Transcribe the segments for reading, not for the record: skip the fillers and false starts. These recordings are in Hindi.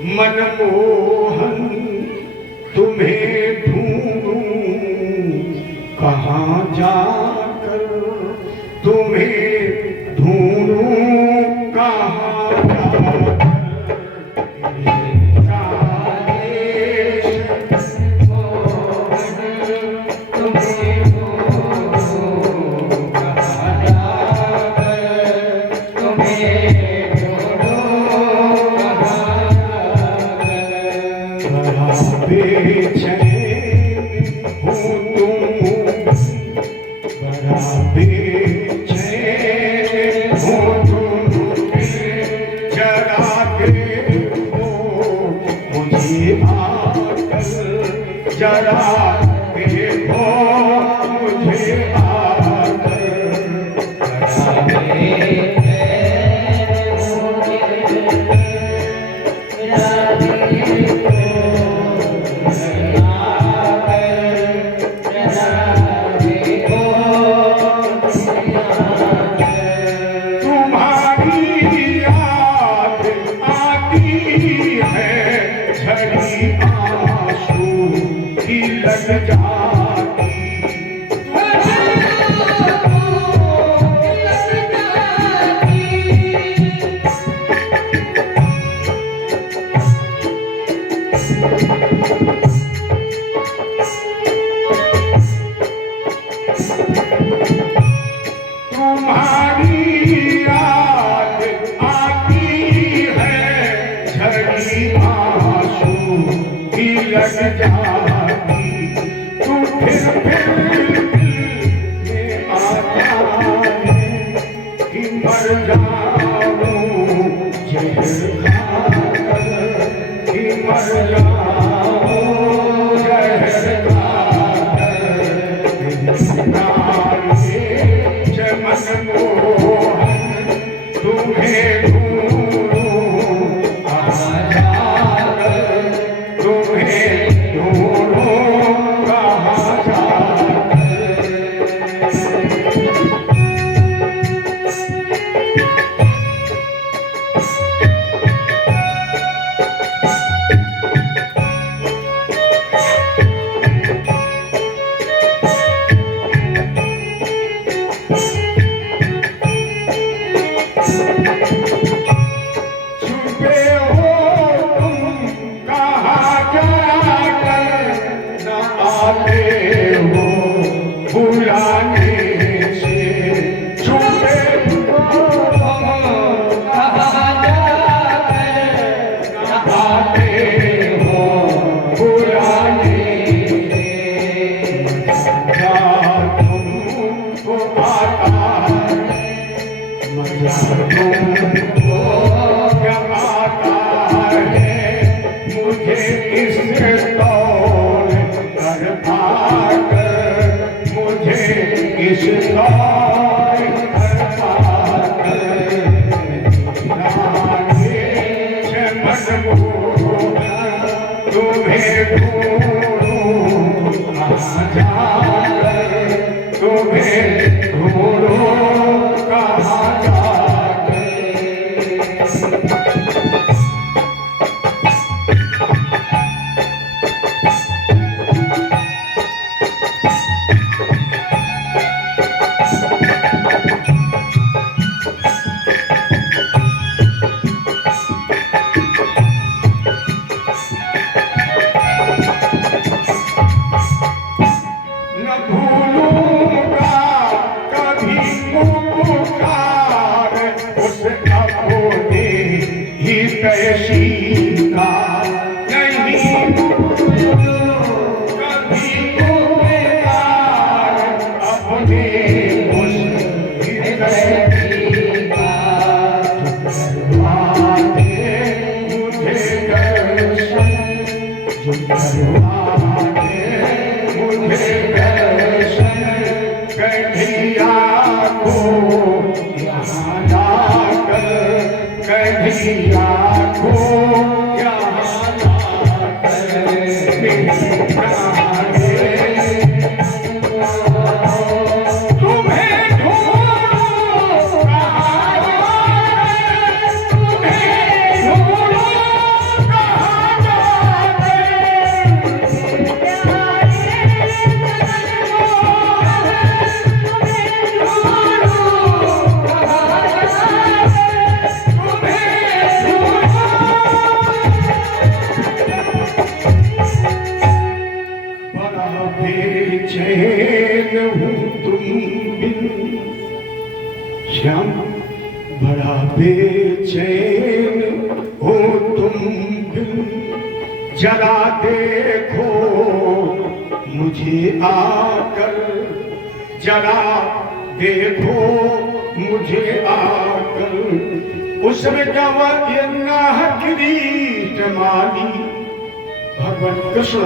मनमोहन तुम्हें ढूंढूं कहाँ जाकर, तुम्हें ढूंढूं कहाँ जाकर। बेचैन हूँ बड़ा बेचैन हूँ जरा देखो मुझे आकर, जरा देखो मुझे आकर। कभी आँखों यहाँ जरा देखो मुझे आकर, जरा देखो मुझे आकर, उसमें जवाना किरीट माली। भगवान कृष्ण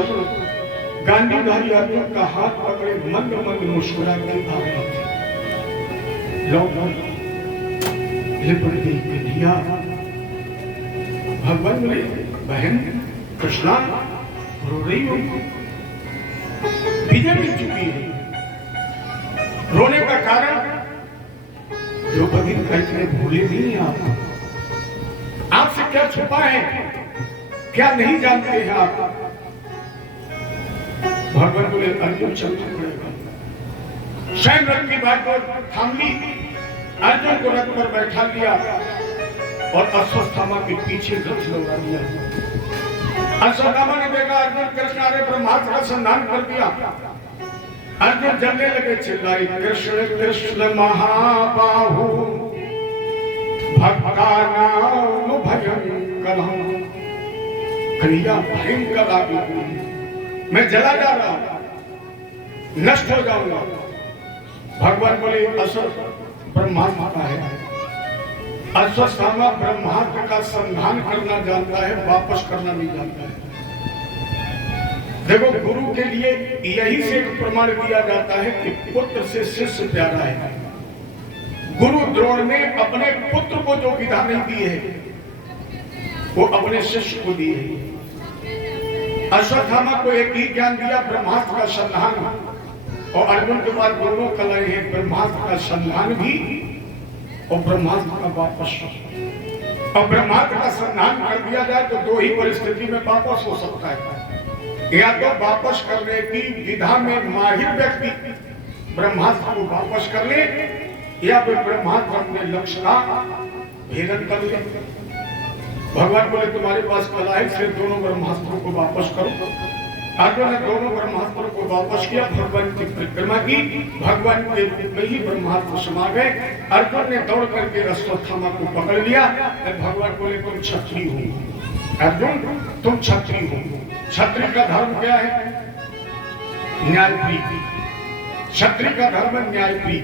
गांधीधारी अर्जुन का हाथ पकड़े मंद मंद मुस्कुरा के आ रहे थे। लिपट गई कन्हैया। भगवान बोले बहन कृष्णा रो रही हो, विजय मिल चुकी है। रोने का कारण द्रौपदी कहते भूले नहीं आप, आपसे क्या छुपा है, क्या नहीं जानते हैं आप। भगवान बोले अर्जुन चलना पड़ेगा। स्वयं रथ की बात को थाम ली, अर्जुन को रथ पर बैठा लिया और अश्वत्थामा के पीछे रथ लगा दिया। अश्वत्थामा ने देखा अर्जुन कृष्ण ने ब्रह्मास्त्र का संधान कर दिया। अर्जुन जलने लगे, चिल्लाई कृष्ण कृष्ण महाबाहु भक्तानां भयंकरं। कन्हैया भयंकर आग लगी, मैं जला जा रहा हूं, नष्ट हो जाऊंगा। भगवान बोले असुर ब्रह्मास्त्र का है। अश्वत्थामा ब्रह्मास्त्र का संधान करना जानता है, वापस करना नहीं जानता है। देखो गुरु के लिए यही से एक प्रमाण दिया जाता है कि पुत्र से शिष्य प्यारा है। गुरु द्रोण ने अपने पुत्र को जो विधा नहीं दी है वो अपने शिष्य को दी है। अश्वत्थामा को एक ही ज्ञान दिया, ब्रह्मास्त्र का संधान, और अर्जुन के पास दोनों कलाएं हैं, ब्रह्मास्त्र का संधान भी और ब्रह्मास्त्र का वापस। और ब्रह्मास्त्र का संधान कर दिया जाए तो दो ही परिस्थिति में वापस हो सकता है, या तो वापस करने की विधा में माहिर व्यक्ति ब्रह्मास्त्र को वापस कर ले, या फिर ब्रह्मास्त्र अपने लक्ष्य का भेदन कर ले। भगवान बोले तुम्हारे पास कला है, इसलिए दोनों ब्रह्मास्त्रों को वापस करो। अर्जुन ने दोनों ब्रह्मास्त्रों को वापस किया, भगवान की परिक्रमा की, भगवान के रूप में ही ब्रह्मास्त्र समा गए। अर्जुन ने दौड़ करके अश्वत्थामा को पकड़ लिया। भगवान बोले तुम क्षत्रिय हो अर्जुन, तुम क्षत्रिय हो। क्षत्रिय का धर्म क्या है? न्यायप्रिय। क्षत्रिय का धर्म है न्यायप्रिय।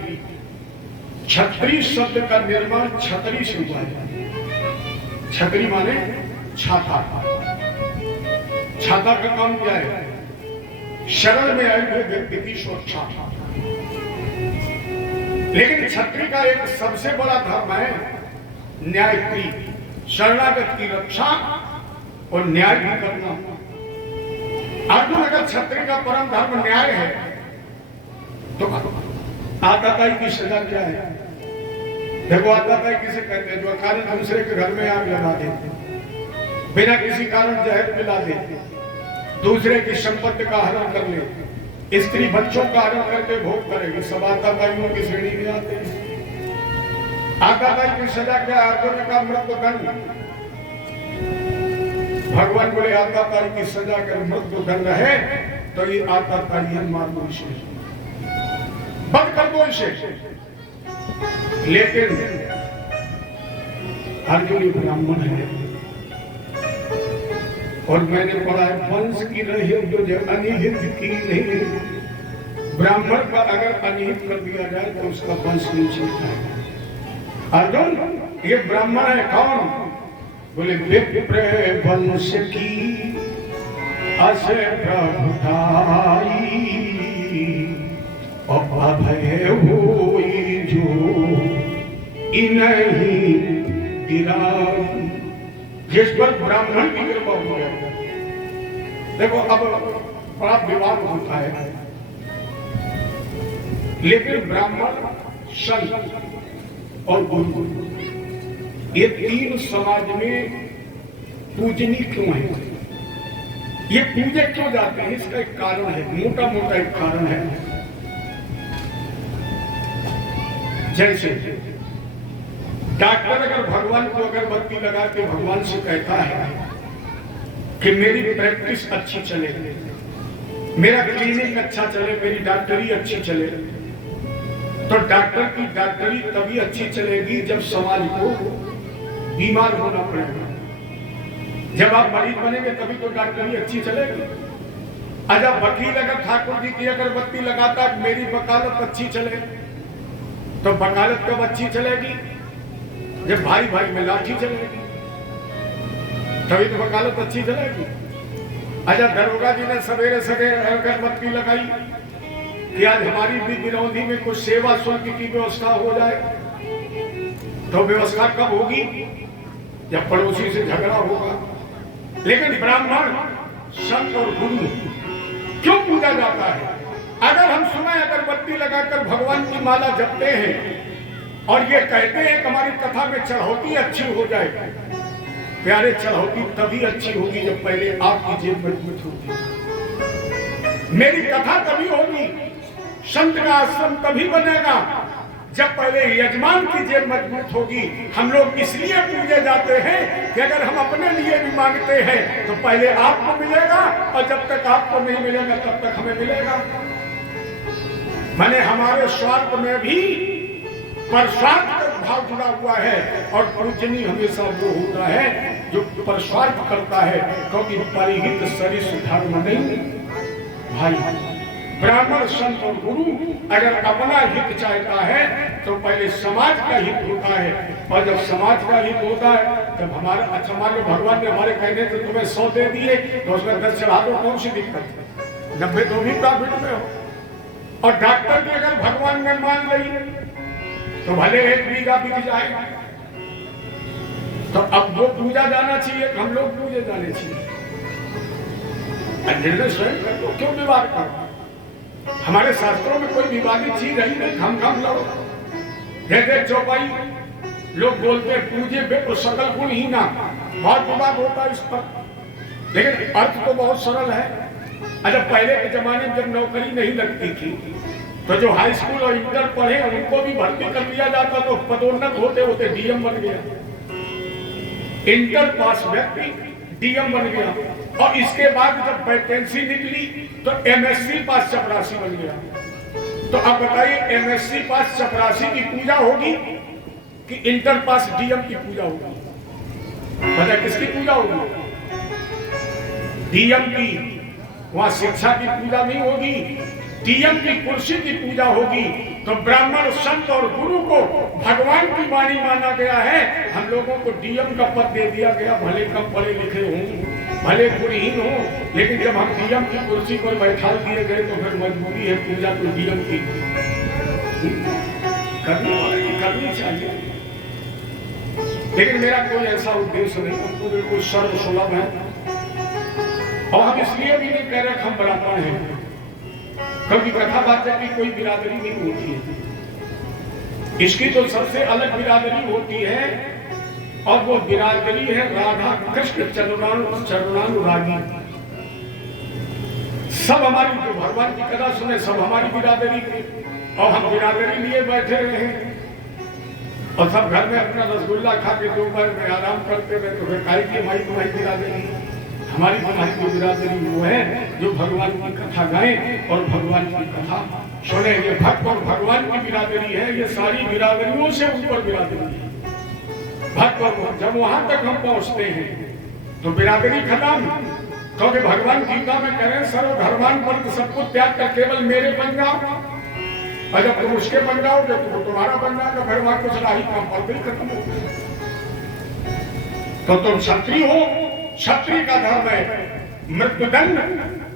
क्षत्रिय शब्द का निर्माण क्षत्रिय से हुआ है। क्षत्रिय माने छाता। छाता का काम क्या है? शरण में आए हुए व्यक्ति की सुरक्षा। लेकिन क्षत्रिय का एक सबसे बड़ा धर्म है न्यायप्रिय, शरणागत की रक्षा और न्याय भी करना। अर्जुन अगर क्षत्रिय का परम धर्म न्याय है तो आतताई की सजा क्या है? देखो आतताई किसे कहते हैं? जो कारण दूसरे के घर में आग लगा देते, बिना किसी कारण जहर पिला देते, दूसरे की संपत्ति का हरण कर ले, स्त्री बच्चों का हरण करके भोग करेगी, सब आतताइयों की श्रेणी में आते हैं। आतताई की सजा क्या? अर्जुन का मृत्युदंड। भगवान बोले आतताई की सजा अगर मृत्युदंड है तो ये आतताई मार दो, इसे बंद कर दो इसे। लेकिन अर्जुन ब्राह्मण है और मैंने पढ़ा है वंश की रही जो अनिहित की नहीं। ब्राह्मण का अगर अनिहित कर दिया जाए तो उसका वंश नहीं चलता है। अर्जुन ये ब्राह्मण है कौन? बोले विप्र वंश की अस प्रभुताई अभय होई जो इन्हीं गिराई। जिस पर ब्राह्मण की कृपा हो गया। देखो अब बड़ा विवाद होता है, लेकिन ब्राह्मण, संत और गुरु ये तीन समाज में पूजनीय क्यों है? ये पूजे क्यों जाते हैं? इसका एक कारण है, मोटा मोटा एक कारण है। जैसे डॉक्टर अगर भगवान को अगरबत्ती लगा के भगवान से कहता है कि मेरी प्रैक्टिस अच्छी चले, मेरा क्लिनिक अच्छा चले, मेरी डॉक्टरी अच्छी चले, तो डॉक्टर की डॉक्टरी तभी अच्छी चलेगी जब समाज को बीमार होना पड़ेगा। जब आप मरीज बनेंगे तभी तो डॉक्टरी अच्छी चलेगी। जब वकील अगर ठाकुर जी की अगरबत्ती लगाता है मेरी वकालत अच्छी चले, तो वकालत कब अच्छी चलेगी? जब भाई भाई में लाठी चलेगी, तभी तो वकालत अच्छी चलेगी। अच्छा, दरोगा जी ने सवेरे सवेरे अगरबत्ती लगाई कि आज हमारी भी बिरौंधी में कुछ सेवा शुल्क की व्यवस्था हो जाए, तो व्यवस्था कब होगी? जब पड़ोसी से झगड़ा होगा। लेकिन ब्राह्मण, संत और गुरु क्यों पूजा जाता है? अगर हम सुबह अगरबत्ती लगाकर भगवान की माला जपते हैं और ये कहते हैं कि हमारी कथा में चढ़ौती अच्छी हो जाए, प्यारे चढ़ौती तभी अच्छी होगी जब पहले आपकी जेब मजबूत होगी। मेरी कथा तभी होगी, संत का आश्रम तभी बनेगा जब पहले यजमान की जेब मजबूत होगी। हम लोग इसलिए पूजे जाते हैं कि अगर हम अपने लिए भी मांगते हैं तो पहले आपको मिलेगा, और जब तक आपको नहीं मिलेगा तब तक हमें मिलेगा। माने हमारे स्वार्थ में भी परस्वार्थ का भाव जुड़ा हुआ है, और पूजनीय हमेशा वो होता है जो परस्वार्थ करता है, क्योंकि परिहित सरिस धर्म नहीं। भाई ब्राह्मण, संत और गुरु अगर अपना हित चाहता है तो पहले समाज का हित होता है, और जब समाज का हित होता है तब हमारा अच्छा मान लो भगवान ने हमारे कहने से तुम्हें 100 दे दिए तो उसमें 10 चढ़ा दो, कौन सी दिक्कत है? 90 तो भी प्रॉफिट में हो। और डॉक्टर की अगर भगवान ने मान ली तो भले 1 बीघा बिक जाएगा, तो अब वो पूजा जाना चाहिए, हम लोग पूजे जाने चाहिए। निर्णय स्वयं कर दो, क्यों विवाद करो? हमारे शास्त्रों में कोई विवादित चीज है ही नहीं, हम लड़ो। जैसे चौपाई लोग बोलते हैं पूजे पे तो सकल गुण ही ना, बहुत विवाद होता है इस पर, लेकिन अर्थ तो बहुत सरल है। अच्छा, पहले के जमाने में जब नौकरी नहीं लगती थी तो जो हाई स्कूल और इंटर पढ़े उनको भी भर्ती कर दिया जाता, तो पदोन्नत होते होते डीएम बन गया। इंटर पास व्यक्ति डीएम बन गया, और इसके बाद जब वैकेंसी निकली तो एमएससी पास चपरासी बन गया। तो अब बताइए, एमएससी पास चपरासी की पूजा होगी कि इंटर पास डीएम की पूजा होगी? पता किसकी पूजा होगी? डीएम की। वहां शिक्षा की पूजा नहीं होगी, डीएम की कुर्सी की पूजा होगी। तो ब्राह्मण, संत और गुरु को भगवान की वाणी माना गया है। हम लोगों को डीएम का पद दे दिया गया, भले कम पढ़े लिखे हों, भले गुणहीन हो, लेकिन जब हम डीएम की कुर्सी पर बैठा दिए गए तो फिर मजबूरी है पूजा तो डीएम की करनी चाहिए। लेकिन मेरा कोई ऐसा उद्देश्य नहीं, हमको बिल्कुल सर्व सुलभ है, और हम इसलिए भी नहीं कह रहे हम ब्राह्मण हैं, क्योंकि कथा बाचा की कोई बिरादरी नहीं होती है। इसकी तो सबसे अलग बिरादरी होती है, और वो बिरादरी है राधा कृष्ण चरणानुरागी। सब हमारी जो भगवान की कथा सुने सब हमारी बिरादरी की, और हम बिरादरी लिए बैठे रहे हैं, और सब घर में अपना रसगुल्ला खा के दोपहर में आराम करते रहे, तो फिर काहे की हमारी तुम्हारी बिरादरी? हमारी तुम्हारी की बिरादरी वो है जो भगवान की कथा गाए और भगवान की कथा सुने। ये भक्त और भगवान की बिरादरी है, ये सारी बिरादरियों से ऊपर बिरादरी है। भक्त और जब वहां तक हम पहुंचते हैं तो बिरादरी खत्म, क्योंकि भगवान गीता में कह रहे हैं सर्वधर्मान पर सब कुछ त्याग कर केवल मेरे बन जाओ, और जब तुम उसके बन जाओगे तो वो तुम्हारा बन जाएगा, फिर वहां कुछ राही काम पर भी खत्म हो गया। तो तुम क्षत्रिय हो, क्षत्रिय का धर्म है मृत्युदंड,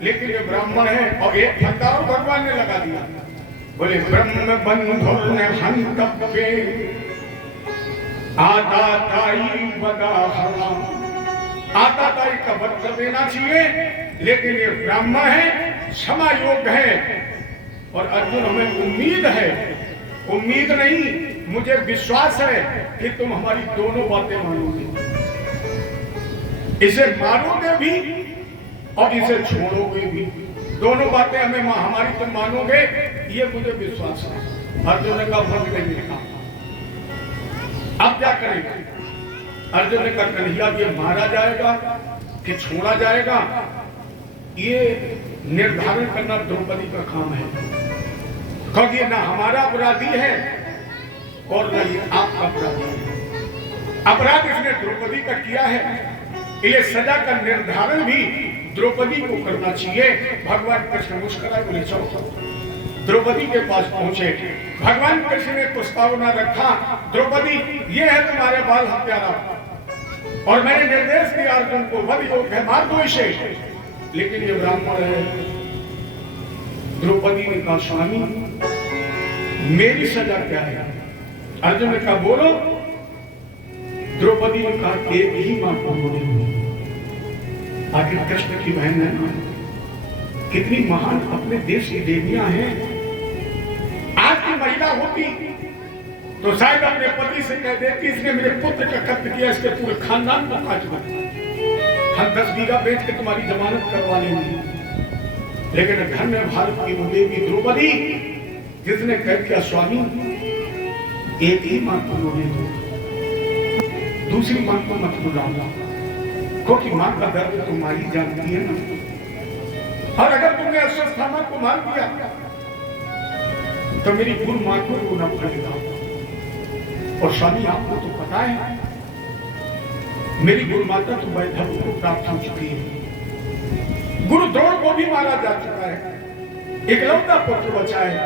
लेकिन ये ब्राह्मण है। और एक फंदा और भगवान ने लगा दिया, बोले ब्रह्म बंधुर ने हंतव्ये आताताई वदाहरा। आताताई का वध कर देना चाहिए, लेकिन ये ब्राह्मण है, क्षमा योग्य है। और अर्जुन हमें उम्मीद है, उम्मीद नहीं मुझे विश्वास है कि तुम हमारी दोनों बातें मानोगे, इसे मानोगे भी और इसे छोड़ोगे भी। दोनों बातें हमें हमारी तुम मानोगे, ये मुझे विश्वास है। अर्जुन ने कहा वध नहीं देखा, अब क्या करेगा? अर्जुन ने कहा कन्हैया ये मारा जाएगा कि छोड़ा जाएगा, ये निर्धारण करना द्रौपदी का काम है, क्योंकि ये ना हमारा अपराधी है और न ये आपका अपराधी है। अपराध इसने द्रौपदी का किया है, ये सजा का निर्धारण भी द्रौपदी को करना चाहिए। भगवान कृष्ण मुस्कुराए, बोले चलो। द्रौपदी के पास पहुंचे, भगवान कृष्ण ने प्रस्तावना रखा, द्रौपदी ये है तुम्हारे बाल हत्यारा और मैंने निर्देश दिया अर्जुन को वध योग्य है, मार दो इसे, लेकिन ये ब्राह्मण है। द्रौपदी ने कहा स्वामी मेरी सजा क्या है? अर्जुन ने कहा बोलो। द्रौपदी ने कहा एक ही मां को बोले, आखिर कृष्ण की बहन है ना, कितनी महान अपने देश की देवियां हैं। आज की महिला होती तो शायद अपने पति से कह देती इसने मेरे पुत्र का कत्ल किया, इसके पूरे खानदान को काट दो, हम 10 बीघा बेच के तुम्हारी जमानत करवा लेंगे। लेकिन धन्य भारत की वो देवी द्रौपदी जिसने कह दिया स्वामी एक ही मां को रोने दो, दूसरी मां को मत बुलाओ, क्योंकि मां का दर्द तुम्हारी जानती है ना। और अगर तुमने अश्वत्थामा को मार दिया तो मेरी गुरु मां को रोना पड़ेगा। और स्वामी आपको तो पता है मेरी गुरु माता तो वैधव को प्राप्त हो चुकी है, गुरु द्रोण को भी मारा जा चुका है, इकलौता पुत्र बचा है।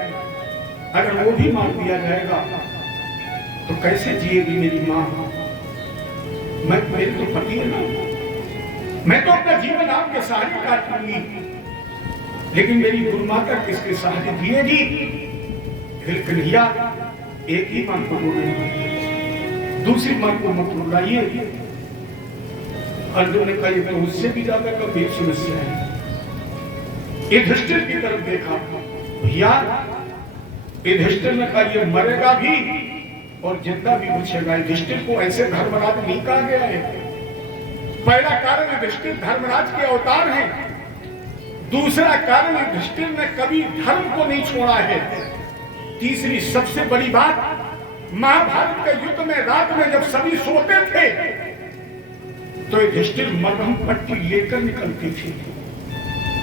अगर वो भी मार दिया जाएगा तो कैसे जिएगी मेरी मां? मैं मेरे तो पति है ना, मैं तो अपना जीवन आपके सहारे काट लूंगी, लेकिन मेरी गुरु माता किसके सहारे जिएगी? कन्हैया एक ही मां को बोले, दूसरी मां को मत बुलाइए। अर्जुन ने कहा ये उससे भी ज्यादा गंभीर समस्या है। युधिष्ठिर की तरफ देखा, भैया युधिष्ठिर ने कहा ये मरेगा भी और जिंदा भी बचेगा। युधिष्ठिर को ऐसे धर्मराज नहीं कहा गया है। पहला कारण युधिष्ठिर धर्मराज के अवतार हैं, दूसरा कारण युधिष्ठिर ने कभी धर्म को नहीं छोड़ा है, तीसरी सबसे बड़ी बात महाभारत के युद्ध में रात में जब सभी सोते थे तो युधिष्ठिर मरहम पट्टी लेकर निकलती थी।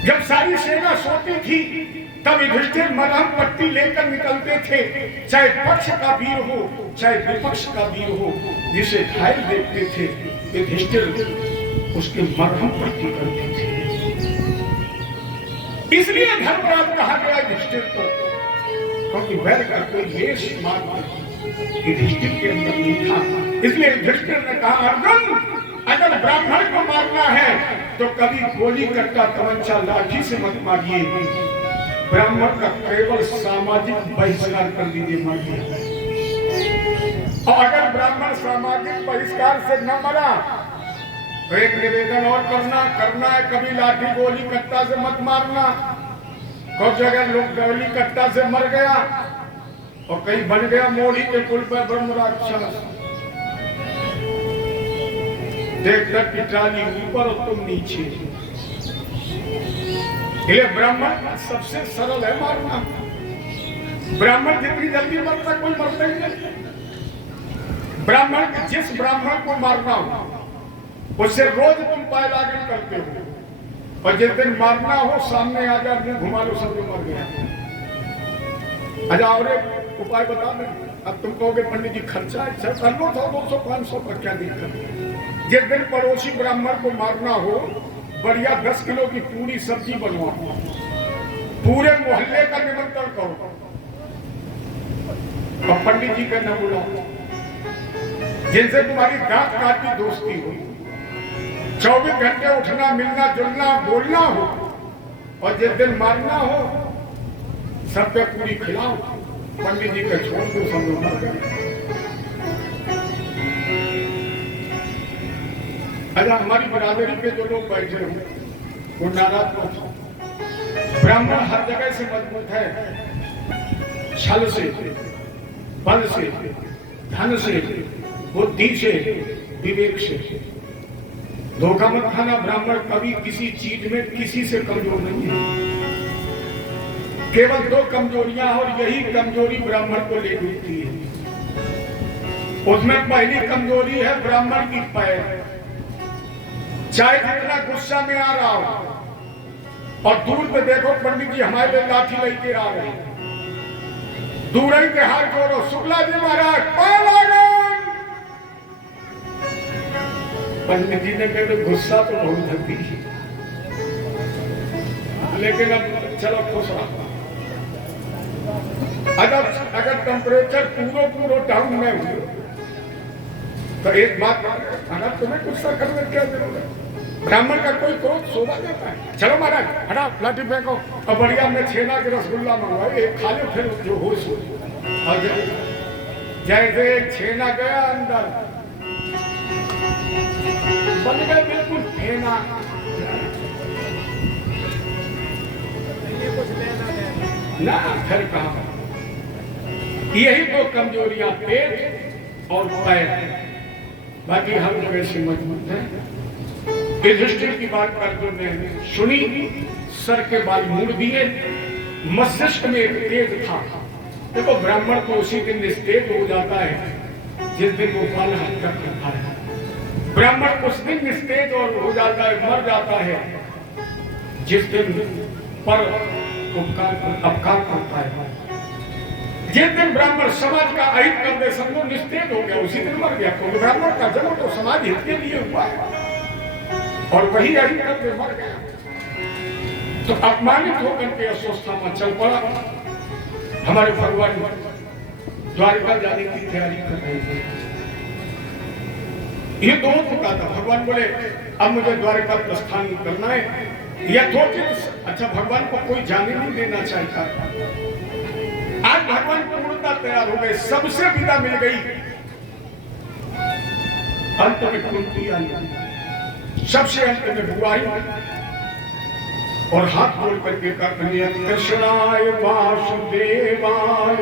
जब सारी सेना सोती थी तब युधिष्ठिर मरहम पट्टी लेकर निकलते थे, चाहे पक्ष का वीर हो चाहे विपक्ष का वीर हो, जिसे घायल देखते थे युधिष्ठिर उसके मरहम पट्टी करते थे। इसलिए धर्मराज कहा गया युधिष्ठिर को, क्योंकि वैर का कोई लेश मात्र युधिष्ठिर के अंदर नहीं था। इसलिए युधिष्ठिर ने कहा अर्जुन अगर ब्राह्मण को मारना है तो कभी गोली कट्टा तमंचा लाठी से मत मारिए, ब्राह्मण का केवल सामाजिक बहिष्कार कर दीजिए, मर गया। और अगर ब्राह्मण सामाजिक बहिष्कार से न मरा तो एक निवेदन और करना है, कभी लाठी गोली कट्टा से मत मारना। कुछ जगह लोग गोली कट्टा से मर गया और कहीं बन गया मोड़ी के पुल पर ब्रह्म राक्षस, देखकर पिटाली ऊपर और तुम नीचे। ये ब्राह्मण सबसे सरल है मारना, ब्राह्मण जितनी जल्दी मरता कोई मरता ही नहीं। ब्राह्मण जिस ब्राह्मण को मारना हो उससे रोज तुम पायलागन करते हो, और जिस दिन मारना हो सामने आ जा मुंह घुमा लो सब मर गया। अच्छा और उपाय बता दें। अब तुम कहोगे पंडित जी खर्चा है, कर लो 100, 200, 500 का क्या दिक्कत है। जिस दिन पड़ोसी ब्राह्मण को मारना हो बढ़िया 10 किलो की पूरी सब्जी बनवाओ, पूरे मोहल्ले का निमंत्रण करो और पंडित जी का न बुलाओ, जिनसे तुम्हारी दांत काटी दोस्ती हो, 24 घंटे उठना मिलना जुलना बोलना हो, और जिस दिन मारना हो सब पे पूरी खिलाओ, पंडित जी का छोड़ दो सब लोग मर गए। अच्छा हमारी बरादरी पे जो लोग बैठे हो वो नाराज मत हो, ब्राह्मण हर जगह से मजबूत है, छल से, बल से, धन से, बुद्धि से, विवेक से। धोखा मत खाना, ब्राह्मण कभी किसी चीज में किसी से कमजोर नहीं है। केवल 2 कमजोरियां और यही कमजोरी ब्राह्मण को ले डूबती है। उसमें पहली कमजोरी है ब्राह्मण की पैर, चाहे जितना गुस्सा में आ रहा हो और दूर पे देखो पंडित जी हमारे लिए लाठी लेके आ रहे हैं, दूर ही के हाथ जोड़ो, शुक्ला जी महाराज पायलागन। पंडित जी ने कहा गुस्सा तो बहुत धरती है, लेकिन अब चलो खुश रहो। अगर टेम्परेचर पूरा डाउन में हुए तो एक बात, अगर तुम्हें गुस्सा करने क्या जरूरत है? ब्राह्मण का कोई क्रोध शोभा देता है। चलो महाराज हटा लाठी फेंको और बढ़िया में छेना के रसगुल्ला मंगवाओ, एक खा लो फिर जो होश हो। और जैसे छेना गया अंदर बन गए बिल्कुल फेना, ना फिर कहा। यही तो कमजोरियां पेट और पैर, बाकी हम लोग ऐसे मजबूत हैं। युधिष्ठिर की बात अर्जुन ने सुनी, सर के बाल मुड़ दिए, मस्तिष्क में एक तेज था। देखो ब्राह्मण को उसी दिन निस्तेज हो जाता है जिस दिन वो फल हत्या करता है। ब्राह्मण उस दिन निस्तेज और हो जाता है, मर जाता है जिस दिन पर अपकार करता है। जिस दिन ब्राह्मण समाज का अहित कर दे, समझो निस्तेज हो गया, उसी दिन मर गया। क्योंकि ब्राह्मण का जन्म तो समाज हित के लिए हुआ है और वही अहित करके मर गया। तो अपमानित होकर के अस्वस्थता में चल पड़ा। हमारे भगवान द्वारका जाने की तैयारी कर रहे थे। ये दो चुका था। भगवान बोले अब मुझे द्वारका प्रस्थान करना है। यथोचित अच्छा भगवान को कोई जाने नहीं देना चाहता। आज भगवान पूर्णता तैयार हो गए, सबसे विदा मिल गई। अंत में कुंती आई, सबसे अंत में बुआ आई और हाथ जोड़ करके कहते कृष्णाय वासुदेवाय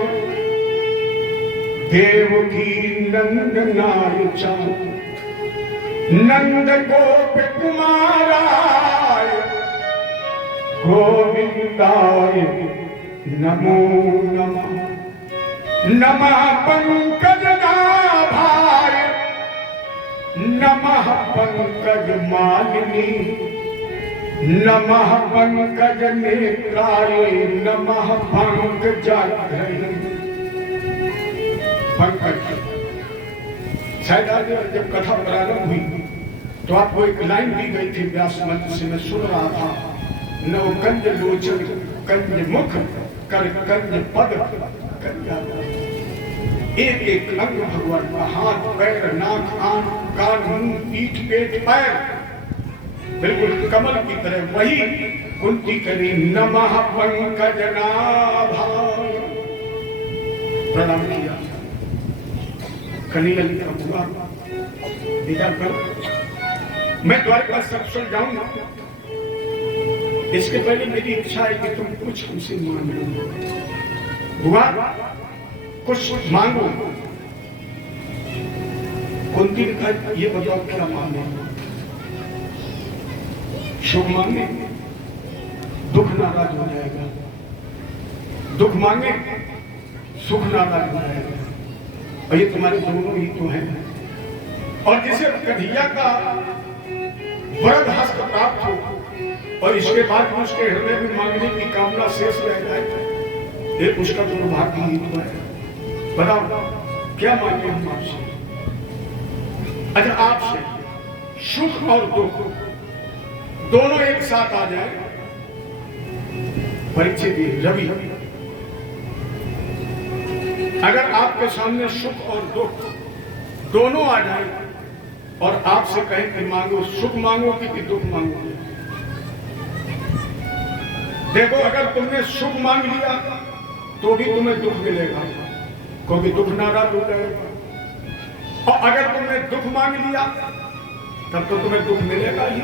देवकी नंदनाय च नंद गोप कुमाराय गोविंदाय नमो नमः। नमः पंकज नाभाय नमः पंकज मालिनी नमः पंकज नेत्राय नमः पंकजाग्रहे। पंकज शायद आज जब कथा प्रारंभ हुई तो आपको एक लाइन दी गई थी व्यास मंत्र से, मैं सुन रहा था। नव कंज लोचन कंज मुख कर कंज पद कंजा। एक एक अंग भगवान का, हाथ पैर नाक आंख कान मुंह पीठ पेट पैर बिल्कुल कमल की तरह। वही कुंती करी नमः पंकज नाभाय, प्रणाम किया। कलियल का बुआ विदा कर, मैं द्वारका सत्संग जाऊंगा। इसके पहले मेरी इच्छा है कि तुम कुछ हमसे मांग लो। बुआ कुछ मांगो। कुंती ने कहा ये बताओ क्या मांगे? शुभ मांगे दुख नाराज हो जाएगा, दुख मांगे सुख नाराज हो जाएगा। और ये तुम्हारे दोनों ही तो हैं। और जिसे कन्हैया का वरद हस्त प्राप्त हो और इसके बाद उसके हृदय में मांगने की कामना शेष रह जाए, ये उसका दुर्भाग्य ही तो है। बताओ क्या मांगे हम आपसे? अच्छा आपसे सुख और दुख दोनों एक साथ आ जाए। परीक्षा दी रवि, अगर आपके सामने सुख और दुख दोनों आ जाए और आपसे कहें कि मांगो, सुख मांगोगे कि दुख मांगोगे? देखो अगर तुमने सुख मांग लिया तो भी तुम्हें दुख मिलेगा, क्योंकि दुख नाराज हो जाएगा। और अगर तुमने दुख मांग लिया तब तो तुम्हें दुख मिलेगा ही,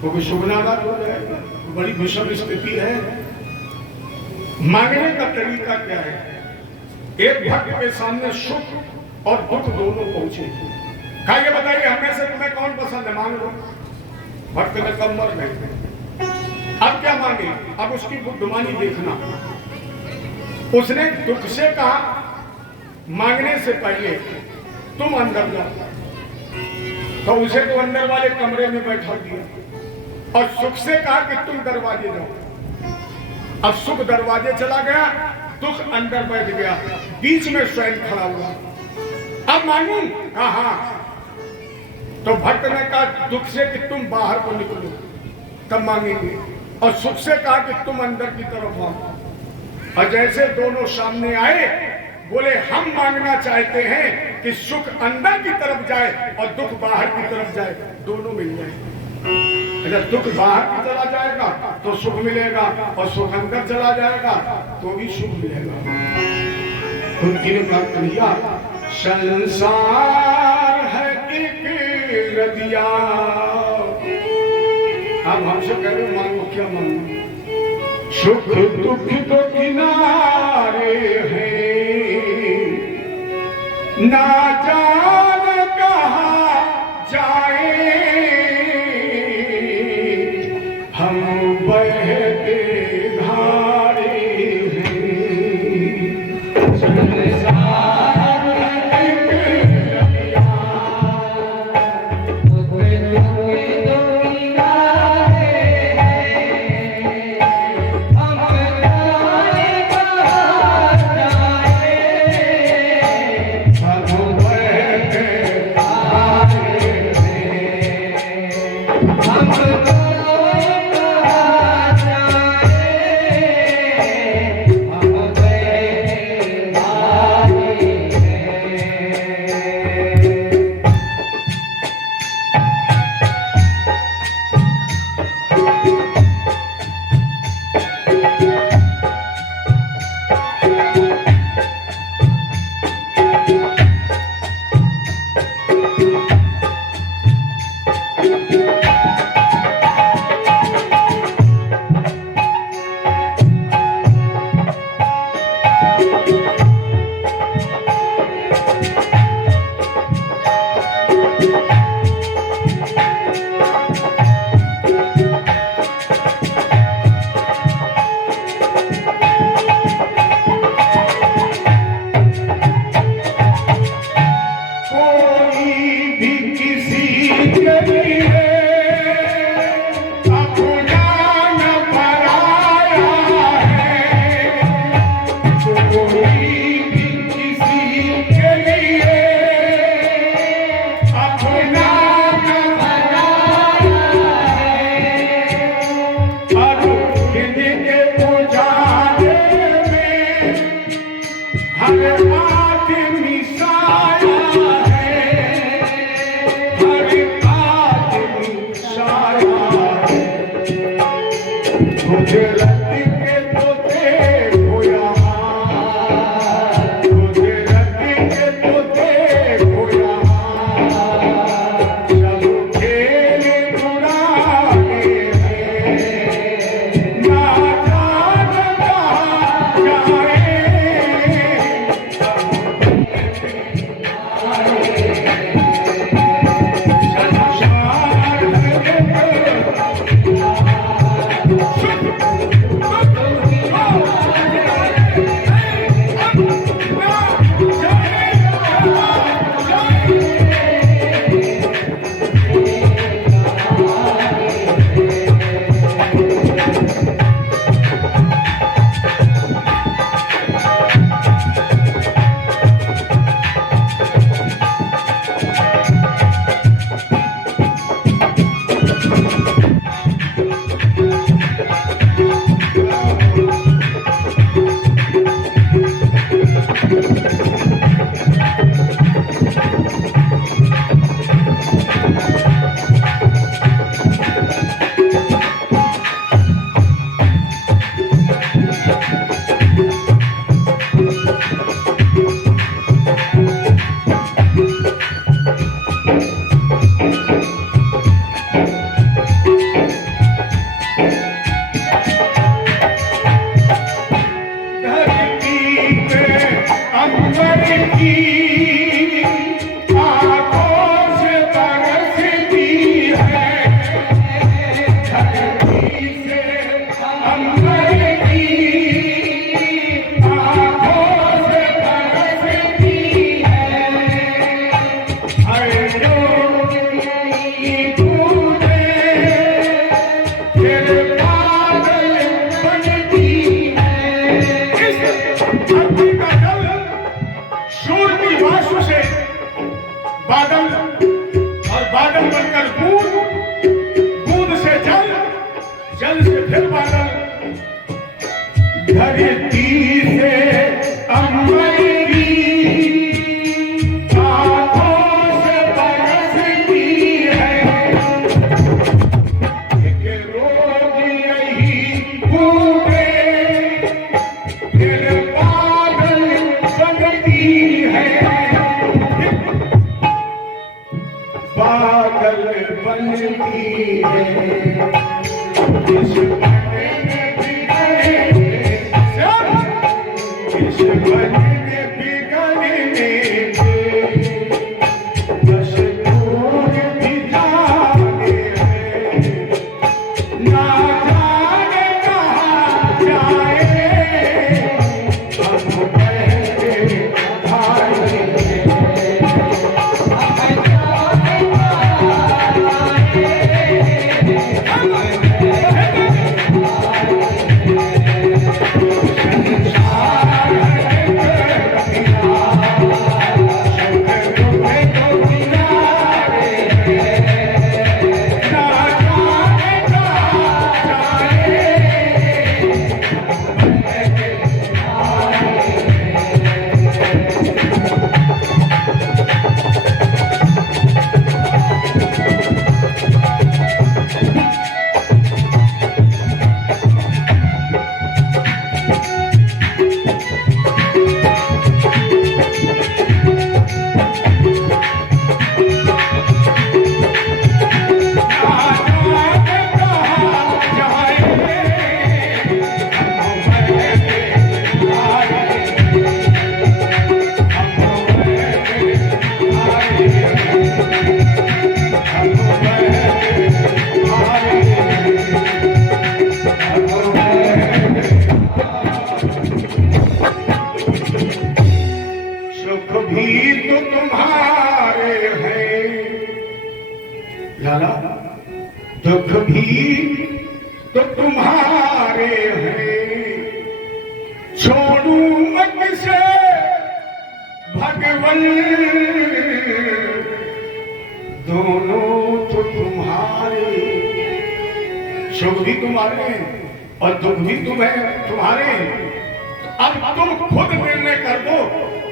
क्योंकि सुख नाराज हो जाएगा। बड़ी विषम स्थिति है। मांगने का तरीका क्या है? एक भक्त के सामने सुख और दुख दोनों पहुंचे। क्या ये बताइए हमें से तुम्हें कौन पसंद है? मांग लो। भक्त में कब मर गए। अब क्या मांगे? अब उसकी बुद्धिमानी देखना। उसने दुख से कहा मांगने से पहले तुम अंदर जाओ, तो उसे तो अंदर वाले कमरे में बैठा दिया। और सुख से कहा कि तुम दरवाजे जाओ। अब सुख दरवाजे चला गया, दुख अंदर बैठ गया, बीच में स्वयं खड़ा हुआ। अब मांगू? कहा तो भक्त ने कहा दुख से कि तुम बाहर को निकलो तब मांगेंगे, और सुख से कहा कि तुम अंदर की तरफ आओ। और जैसे दोनों सामने आए, बोले हम मांगना चाहते हैं कि सुख अंदर की तरफ जाए और दुख बाहर की तरफ जाए, दोनों मिल जाए। अगर दुख बाहर की चला जाएगा तो सुख मिलेगा, और सुख अंदर चला जाएगा तो भी सुख मिलेगा। उनकी ने कहा कन्हैया संसार है एक नदिया, अब हमसे कह रहे मांगो, क्या मांगो? सुख दुख तो किनारे हैं, ना जान कहाँ जाए, हम बहते धारे हैं। संसार एक नदिया, से फिर बादल धरती से अंबर की आंखों से बरसती है, एक रोज यही फूटे फिर बादल बनती है, बादल बनती है। इस दुख भी तो तुम्हारे हैं, छोड़ू मत से भगवन, दोनों तो तुम्हारे, सुख भी तुम्हारे और दुख भी तुम्हारे। अब तुम खुद निर्णय कर दो,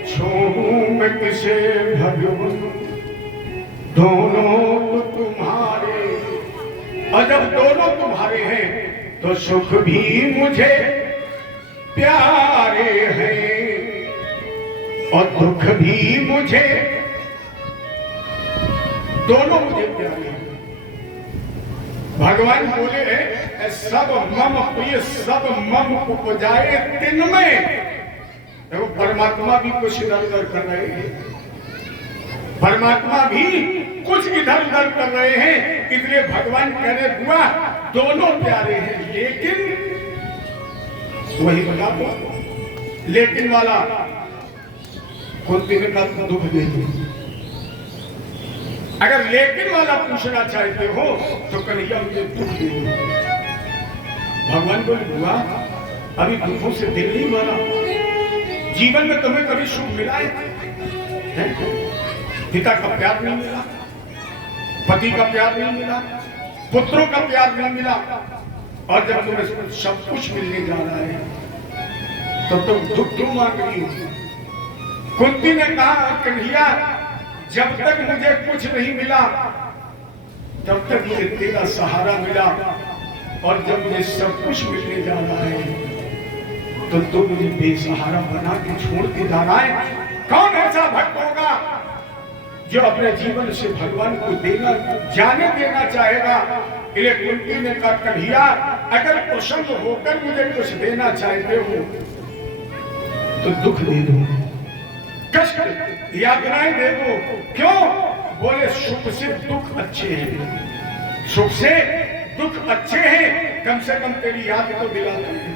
छोड़ू मत से भगवन, दोनों तो तुम्हारे। और जब दोनों तुम्हारे हैं तो सुख भी मुझे प्यारे हैं और दुख भी मुझे, दोनों मुझे प्यारे हैं। भगवान बोले सब मम प्रिय सब मम उपजाए तिन में। देखो परमात्मा भी कुछ इधर उधर कर रहे हैं, परमात्मा भी कुछ इधर उधर कर रहे हैं, इसलिए भगवान कह रहे हुआ दोनों प्यारे हैं। लेकिन वही बता दो, लेकिन वाला कुंती ने कहा दुख दे दो। अगर लेकिन वाला पूछना चाहते हो तो कन्हैया मुझे दुख दे दो। भगवान बोले हुआ अभी दुखों से दिल नहीं भरा, जीवन में तुम्हें कभी सुख मिला है? पिता का प्यार नहीं मिला, पति का प्यार नहीं मिला, पुत्रों का प्यार नहीं मिला, और जब तुम्हें सब कुछ मिलने जा रहा है तो तुम दुख क्यों मांग रही हो? कुंती ने कहा कन्हैया जब तक मुझे कुछ नहीं मिला तब तक मुझे तेरा सहारा मिला, और जब मुझे सब कुछ मिलने जा रहा है तो तुम मुझे बेसहारा बना के छोड़ के जा रहा है। कौन ऐसा भक्त होगा जो अपने जीवन से भगवान को देना जाने देना चाहेगा? इसलिए कुंती ने कहा कन्हैया अगर प्रसन्न होकर मुझे कुछ देना चाहते हो तो दुख दे दो, कष्ट यातनाएं दे दो। क्यों? बोले सुख से दुख अच्छे हैं, सुख से दुख अच्छे हैं, कम से कम तेरी याद तो दिलाते हैं।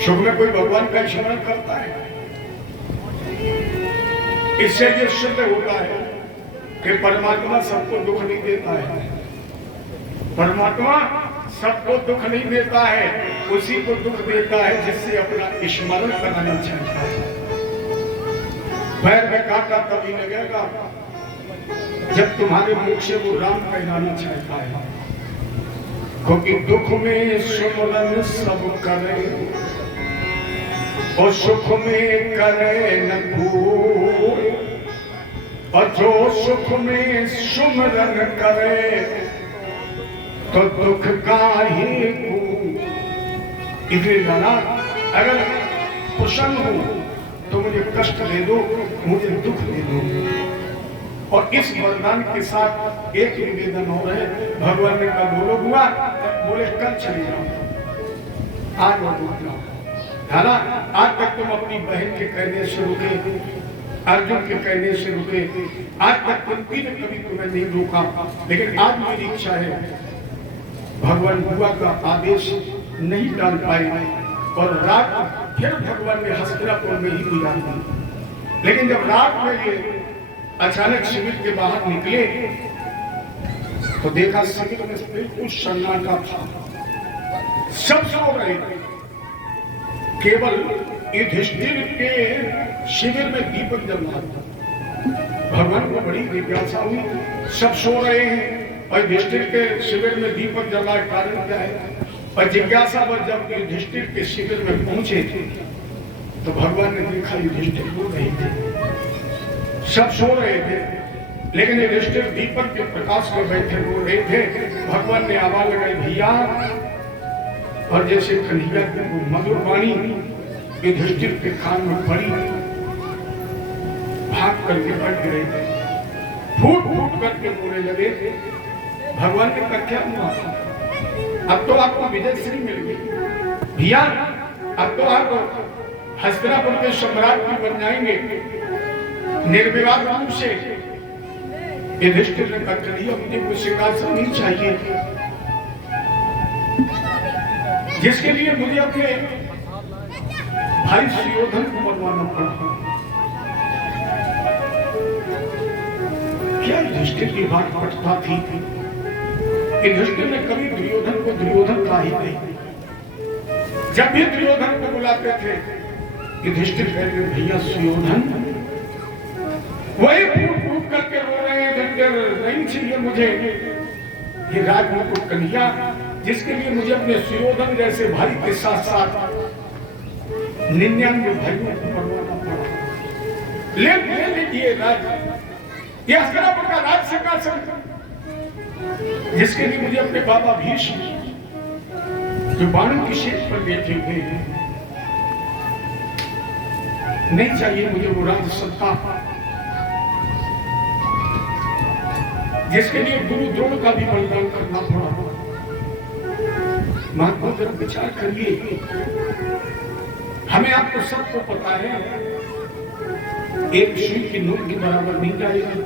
सुख में कोई भगवान का स्मरण करता है, इससे ये सिद्ध होता है कि परमात्मा सबको दुख नहीं देता है, परमात्मा सबको दुख नहीं देता है, उसी को दुख देता है जिससे अपना स्मरण कराना चाहता है। पैर में कांटा तभी लगेगा जब तुम्हारे मुख से वो राम कहलाना चाहता है। क्योंकि दुख में सुमरन सब करे और सुख में करे न कोई, और जो सुख में सुमरन करे तो दुख का ही इसलिए जाना, अगर प्रसन्न हो तो मुझे कष्ट दे दो, मुझे दुख दे दो। और इस वरदान के साथ एक निवेदन हो रहे, भगवान ने कहा बोलो हुआ, बोले कल चले जाओ, आज मत जाओ, है ना। आज तक तुम अपनी बहन के कहने से रुके, अर्जुन के कहने से रुके, आज तक कुंती ने कभी तुम्हें नहीं रोका, लेकिन आज मेरी इच्छा है भगवान बुआ का आदेश नहीं टाल पाए और रात फिर भगवान ने हस्तिनापुर में ही गुजार दी। लेकिन जब रात में ये अचानक शिविर के बाहर निकले तो देखा शिविर में बिल्कुल सन्नाटा था, सब सो रहे थे, केवल युधिष्ठिर के शिविर में दीपक जल रहा था। भगवान को बड़ी जिज्ञासा हुई, सब सो रहे हैं और युधिष्ठिर के शिविर में दीपक जल रहा है, कारण क्या है। और जिज्ञासा पर जब युधिष्ठिर के शिविर में पहुंचे थे तो भगवान ने देखा युधिष्ठिर सो रहे थे, सब सो रहे थे, लेकिन युधिष्ठिर दीपक के प्रकाश में बैठे रो रहे थे। भगवान ने आवाज लगाई भैया, और जैसे कन्हैया की मधुर वाणी युधिष्ठिर के कान में पड़ी, भाग करके बैठ गए, फूट फूट करके रोने लगे। भगवान ने कहा क्या हुआ, अब तो आपको विजयश्री मिल गई भैया, अब तो आप हस्तिनापुर के सम्राट भी बन जाएंगे निर्विवाद रूप से। युधिष्ठिर ने कहा कन्हैया मुझे कोई सिंहासन नहीं चाहिए, जिसके लिए मुझे अपने भाई सुयोधन को मरवाना पड़ा। क्या युधिष्ठिर की बात पटता थी? युधिष्ठिर ने कभी दुर्योधन को दुर्योधन कहा ही नहीं। जब भी दुर्योधन को बुलाते थे युधिष्ठिर कहते भैया सुयोधन, वही फूट फूट करके रो रहे हैं, नहीं चाहिए मुझे ये राजमुकुट कन्हैया, जिसके लिए मुझे अपने सुयोधन जैसे भाई के साथ साथ 99 भाइयों को मरवाना पड़ा। ले लीजिए राज, ये हस्तिनापुर का राज सिंहासन, जिसके लिए मुझे अपने बाबा भीष्म जो बाणों की शेष पर बैठे हुए हैं, नहीं चाहिए मुझे वो राज सत्ता, जिसके लिए गुरु द्रोण का भी बलिदान करना पड़ा। महात्मा जरा विचार करिए, हमें आपको सबको पता है एक सुई की नोक के बराबर नहीं जाएगी,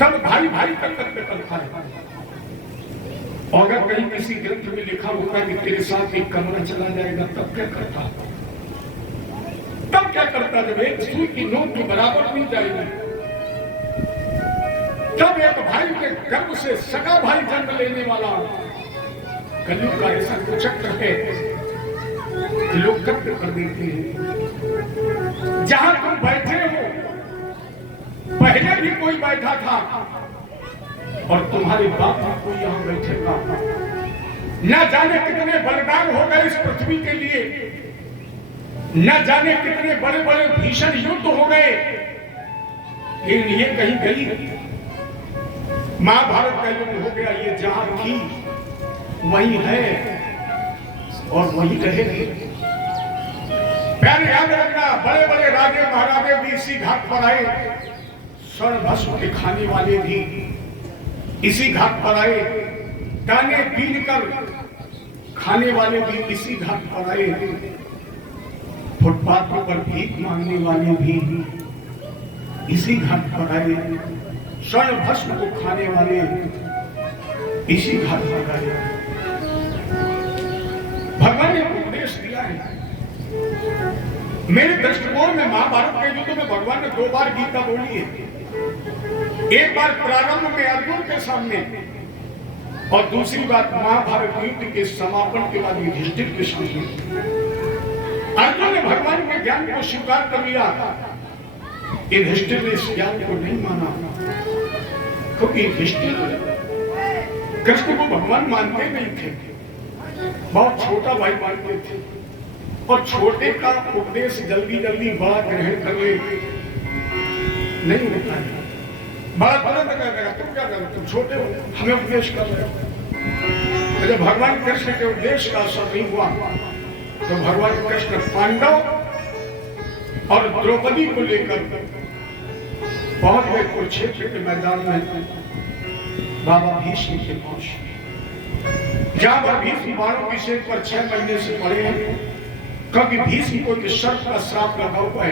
तब भाई भाई तक करता है। और अगर कहीं किसी ग्रंथ में लिखा होता कि तेरे साथ एक कमरा चला जाएगा, तब क्या करता? तब क्या करता जब एक सुई की नोक के बराबर नहीं जाएगी? तब एक भाई के गर्भ से सगा भाई जन्म लेने वाला कलयुग का ऐसा कुचक्र है कि लोग कत्ल कर देते हैं। जहां तुम बैठे हो पहले भी कोई बैठा था और तुम्हारे बाप भी कोई यहां बैठेगा। न जाने कितने बलिदान हो गए इस पृथ्वी के लिए, न जाने कितने बड़े बड़े भीषण युद्ध हो गए, लेकिन ये कहीं गई महाभारत का युद्ध हो गया, ये जहां थी वही है और वही रहेगी। प्यारे याद रखना, बड़े बड़े राजे महाराजे भी इसी घाट पर आए, स्वर्ण भस्म के खाने वाले भी इसी घाट पर आए, दाने बीन कर खाने वाले भी इसी घाट पर आए, फुटपाथ पर भीख मांगने वाले भी इसी घाट पर आए, स्वर्ण भस्म को खाने वाले इसी घाट पर आए। भगवान ने उपदेश दिया है। मेरे दृष्टिकोण में महाभारत के युद्ध में भगवान ने 2 बार गीता बोली है। एक बार प्रारंभ में अर्जुन के सामने और दूसरी बार महाभारत युद्ध के समापन के बाद युधिष्ठिर के सामने। अर्जुन ने भगवान के ज्ञान को स्वीकार कर लिया, युधिष्ठिर ने इस ज्ञान को नहीं माना, क्योंकि युधिष्ठिर कृष्ण को भगवान मानते नहीं थे, बहुत छोटा भाई मानते थे, और छोटे का उपदेश जल्दी जल्दी बड़ा ग्रहण कर ले नहीं होता है। बड़ा तुरंत कहेगा तुम क्या करो, तुम छोटे हो, हमें उपदेश कर रहे हो। जब भगवान कृष्ण के उपदेश का असर नहीं हुआ तो भगवान कृष्ण पांडव और द्रौपदी को लेकर पहुंच गए कुरुक्षेत्र के मैदान में। बाबा भीष्म के पहुंच जहां पर भीष्म बाणों की सेक पर 6 महीने से पड़े हैं, क्योंकि भीष्म को सर्प का श्राप लगा हुआ है।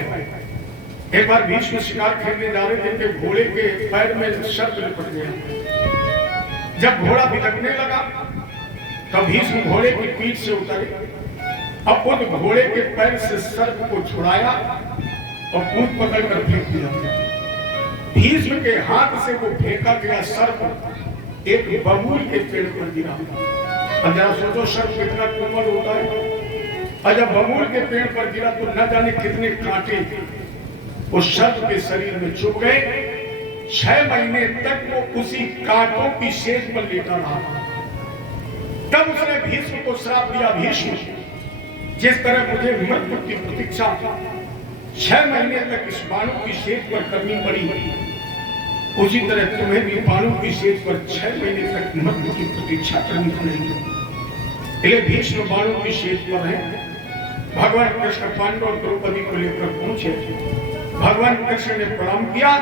एक बार भीष्म शिकार खेलने जा रहे थे, घोड़े के पैर में सर्प लिपट गया। जब घोड़ा भिड़कने लगा तब भीष्म घोड़े की पीठ से उतरे, अब उस घोड़े के पैर से सर्प को छुड़ाया और पूंछ पकड़कर फेंक दिया। भीष्म के हाथ से वो फेंका गया सर्प एक बबूल के पेड़ पर गिरा। अब जरा सोचो सर्प कितना कोमल होता है, और जब बबूल के पेड़ पर गिरा तो न जाने कितने कांटे उस सर्प के शरीर में चुभ गए। 6 महीने तक वो उसी कांटों की सेज पर लेटा रहा। तब उसने भीष्म को श्राप दिया, भीष्म जिस तरह मुझे मृत्यु की प्रतीक्षा 6 महीने तक इस बाणों की सेज पर करनी पड़ी, उसी तरह तुम्हें भी बाणों की सेज पर 6 महीने तक मृत्यु की प्रतीक्षा करनी पड़ेगी। इसलिए भीष्म बाणों की सेज पर है। भगवान कृष्ण पांडव और द्रौपदी को लेकर पहुंचे। भगवान कृष्ण ने प्रणाम किया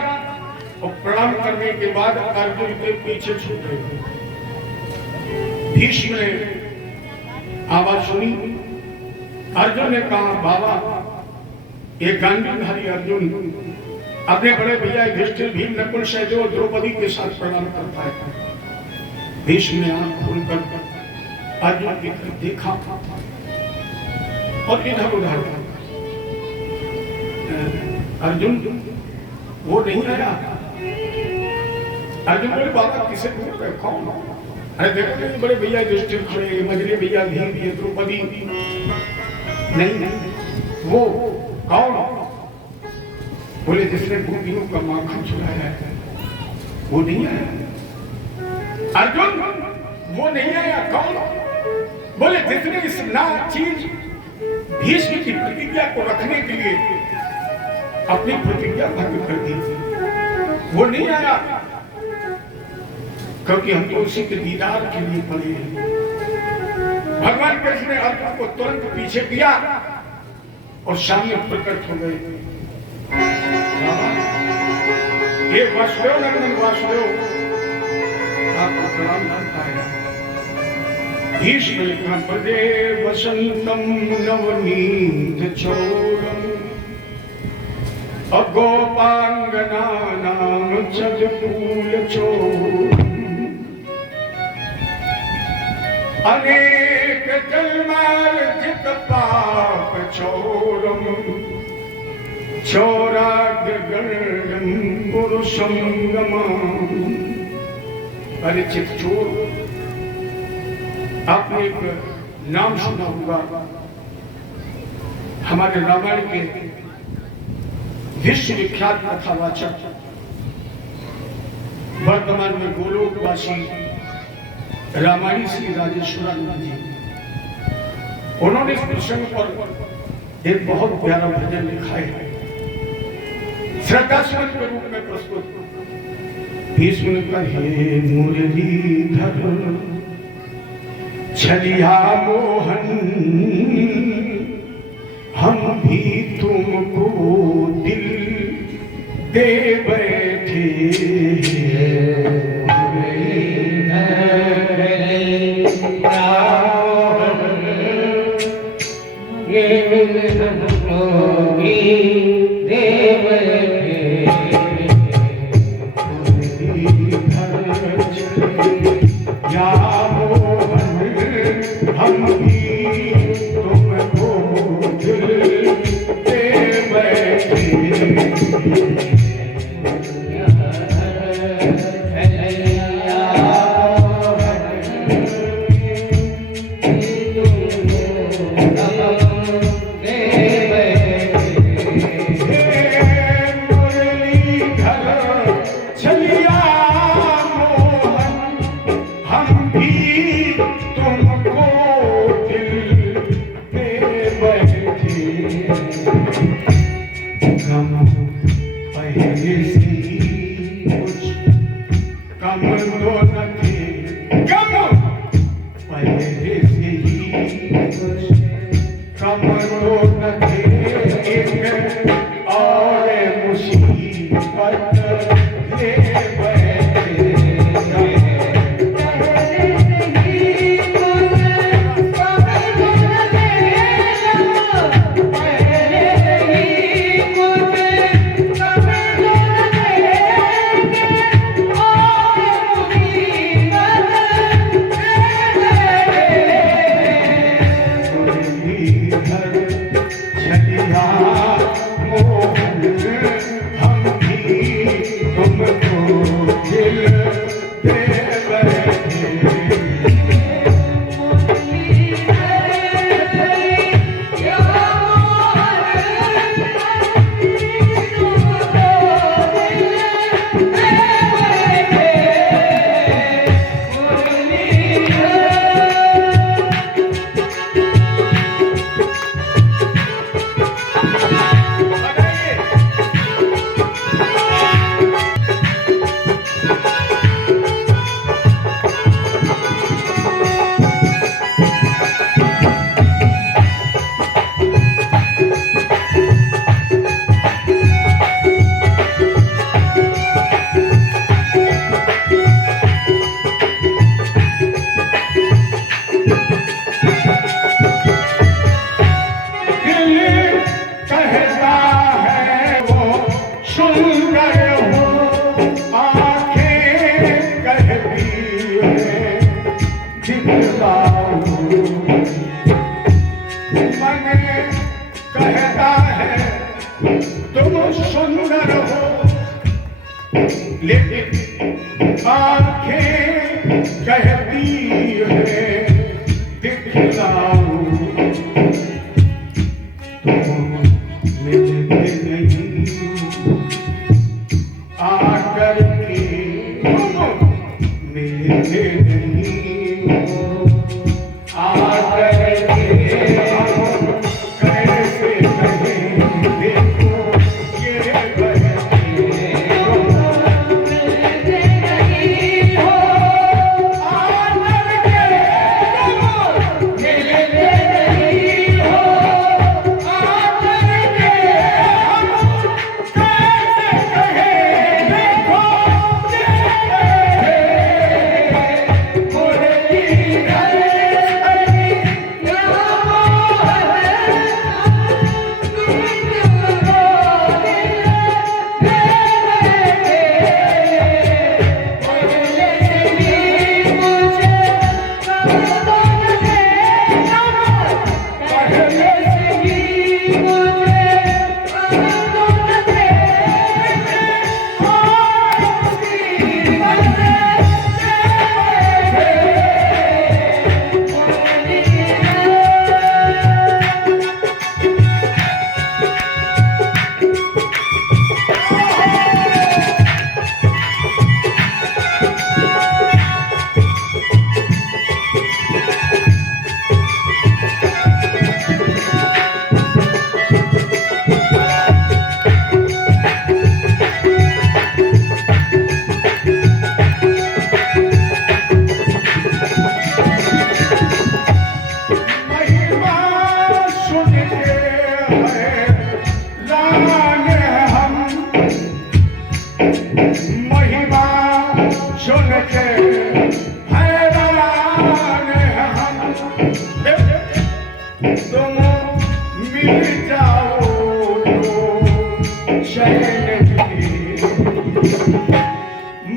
और प्रणाम करने के बाद अर्जुन के पीछे छूट गए। भीष्म ने आवाज सुनी, अर्जुन ने कहा बाबा ये गांडीवधारी अर्जुन अपने बड़े भैया युधिष्ठिर भीम नकुल सहदेव द्रौपदी के साथ प्रणाम करता है। भीष्म ने आंख खोलकर अर्जुन की तरफ देखा और इधर उधर। अर्जुन वो नहीं आया। अर्जुन बोले बाबा किसे ढूंढ रहे, कौन? अरे देखो नहीं बड़े भैया युधिष्ठिर खड़े, मझले भैया भीम, द्रौपदी नहीं, वो कौन? बोले जिसने गोपियों का माखन चुराया है वो नहीं आया। अर्जुन वो नहीं आया, कौन? बोले जिसने इस नाचीज भीष्म की प्रतिज्ञा को रखने के लिए अपनी प्रतिज्ञा भंग कर दी, वो नहीं आया, क्योंकि हम तो उसी के दीदार के लिए पड़े हैं। भगवान कृष्ण ने अर्जुन को तुरंत पीछे किया और सामने प्रकट हो गए। ये वासुदेव नंदन वासुदेव आपको प्रणाम करता है। भीष्म पदे वसंतम नवनीत चोरम अगोपांगना नाम चंद्रपूल चोर अनेक जन्मार्जित पाप चोरम चोराग्रगण्यं पुरुषं गमाम। परिचित चोर, आपने एक नाम सुना होगा, हमारे रामायण के विश्व विख्यात कथावाचक वर्तमान में गोलोकवासी रामायणी श्री राजेश्वरानंद जी, उन्होंने इस प्रसंग पर एक बहुत प्यारा भजन लिखा है, श्रद्धासुमन के रूप में प्रस्तुत। भीष्म कहे मुरलीधर छलिया मोहन, हम भी तुमको दिल दे बैठे। तो न थे कम पहले से ही, कम तो न थे एक और मुसीबत ले बैठे। कहता है तुम सुंदर हो, लेकिन आंखें कहती है दिखलाओ, तुम मिलते नहीं आकर के, तुम मिलते नहीं आकर के।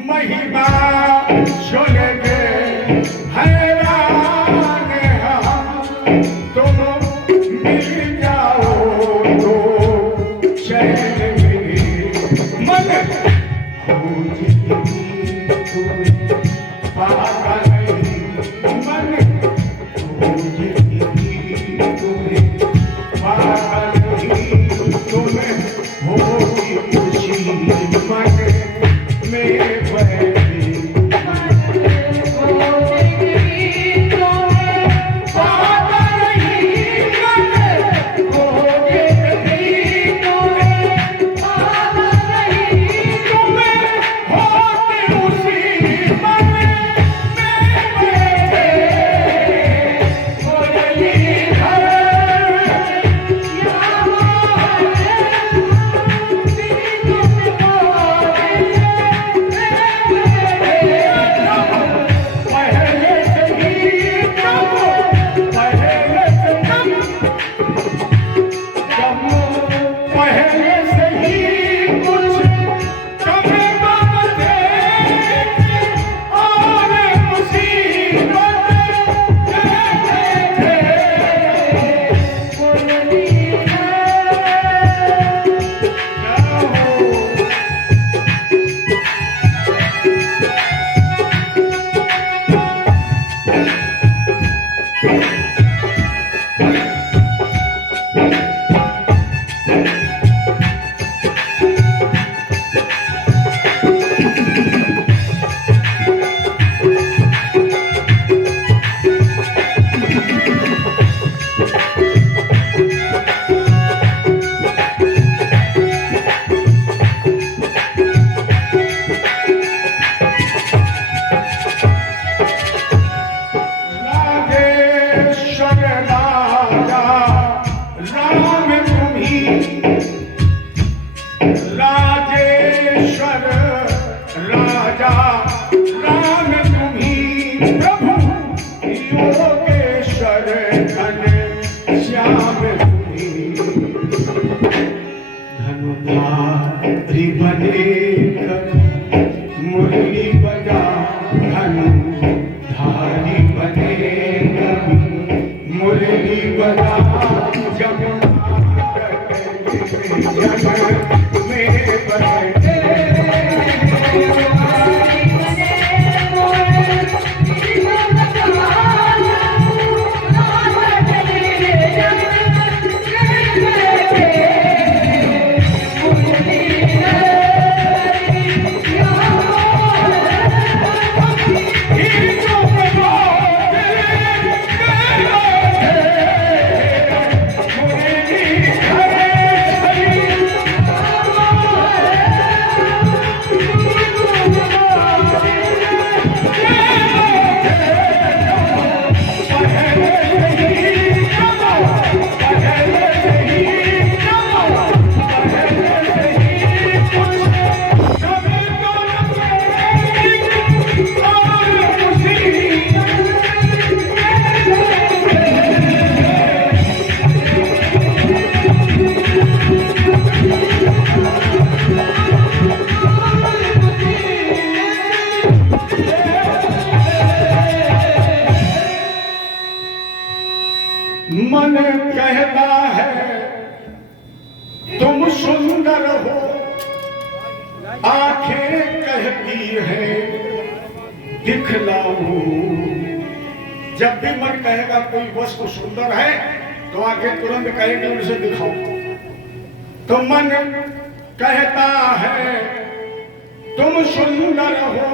महिमा सुन के हैरान हम, तुम मिल जाओ तो चैन मिले। मन खोजती तुम्हें पागल नहीं, मन खोजती तुम्हें पागल नहीं, तुम्हें होगी खुशी मन में यमुना में बैठे मन कहता है तुम सुंदर हो, आंखें कहती है दिखलाओ। जब भी मन कहेगा कोई वस्तु सुंदर है तो आंखें तुरंत कहेंगे उसे दिखाओ। तो मन कहता है तुम सुंदर हो,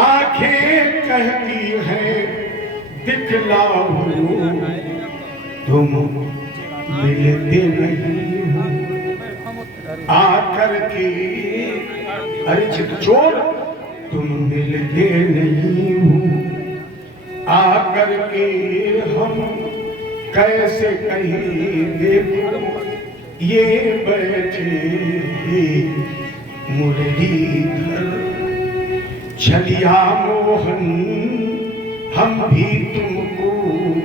आंखें कहती है दिखलाओ। तुम मिलते नहीं हो आकर के, अरे चितचोर तुम मिलते नहीं हो आकर के, हम कैसे कहीं देखो ये बैठे मुरलीधर छलिया मोहन। हम भी तुमको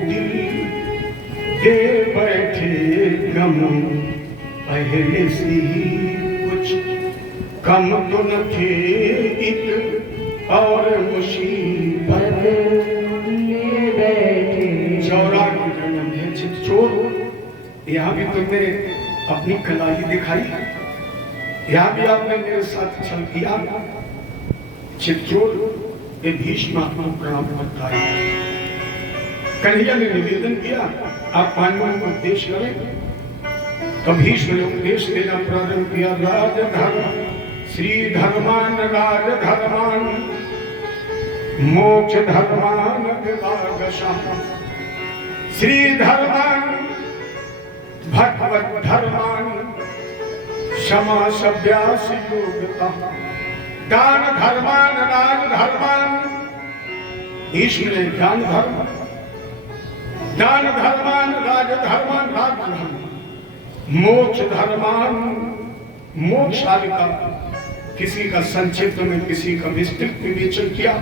दिल दे बैठे, गम पहले से ही कुछ कम तो न थे, एक और मुसीबत ले बैठे। चौरा की जन्म है चितचोर, यहाँ भी तुमने अपनी कलाई दिखाई, यहाँ भी आपने मेरे साथ छल किया। चितचोर ये भीष्म को प्रणाम करता है। कन्हैया ने निवेदन किया आप पांडवों को उपदेश करें। तो भीष्म ने उपदेश देना प्रारंभ किया। राजधर्म श्री धर्मान राजधर्मान मोक्ष धर्मान विभागशः, श्री धर्मान भगवत धर्मान क्षमा सभ्यास योग्यता, दान धर्मान राज धर्मान। भीष्म ने दान धर्म, दान धर्मान राज धर्मान, राज धर्म, मोक्ष धर्मान मोक्षादि का किसी का संक्षिप्त में किसी का विस्तृत विवेचन किया।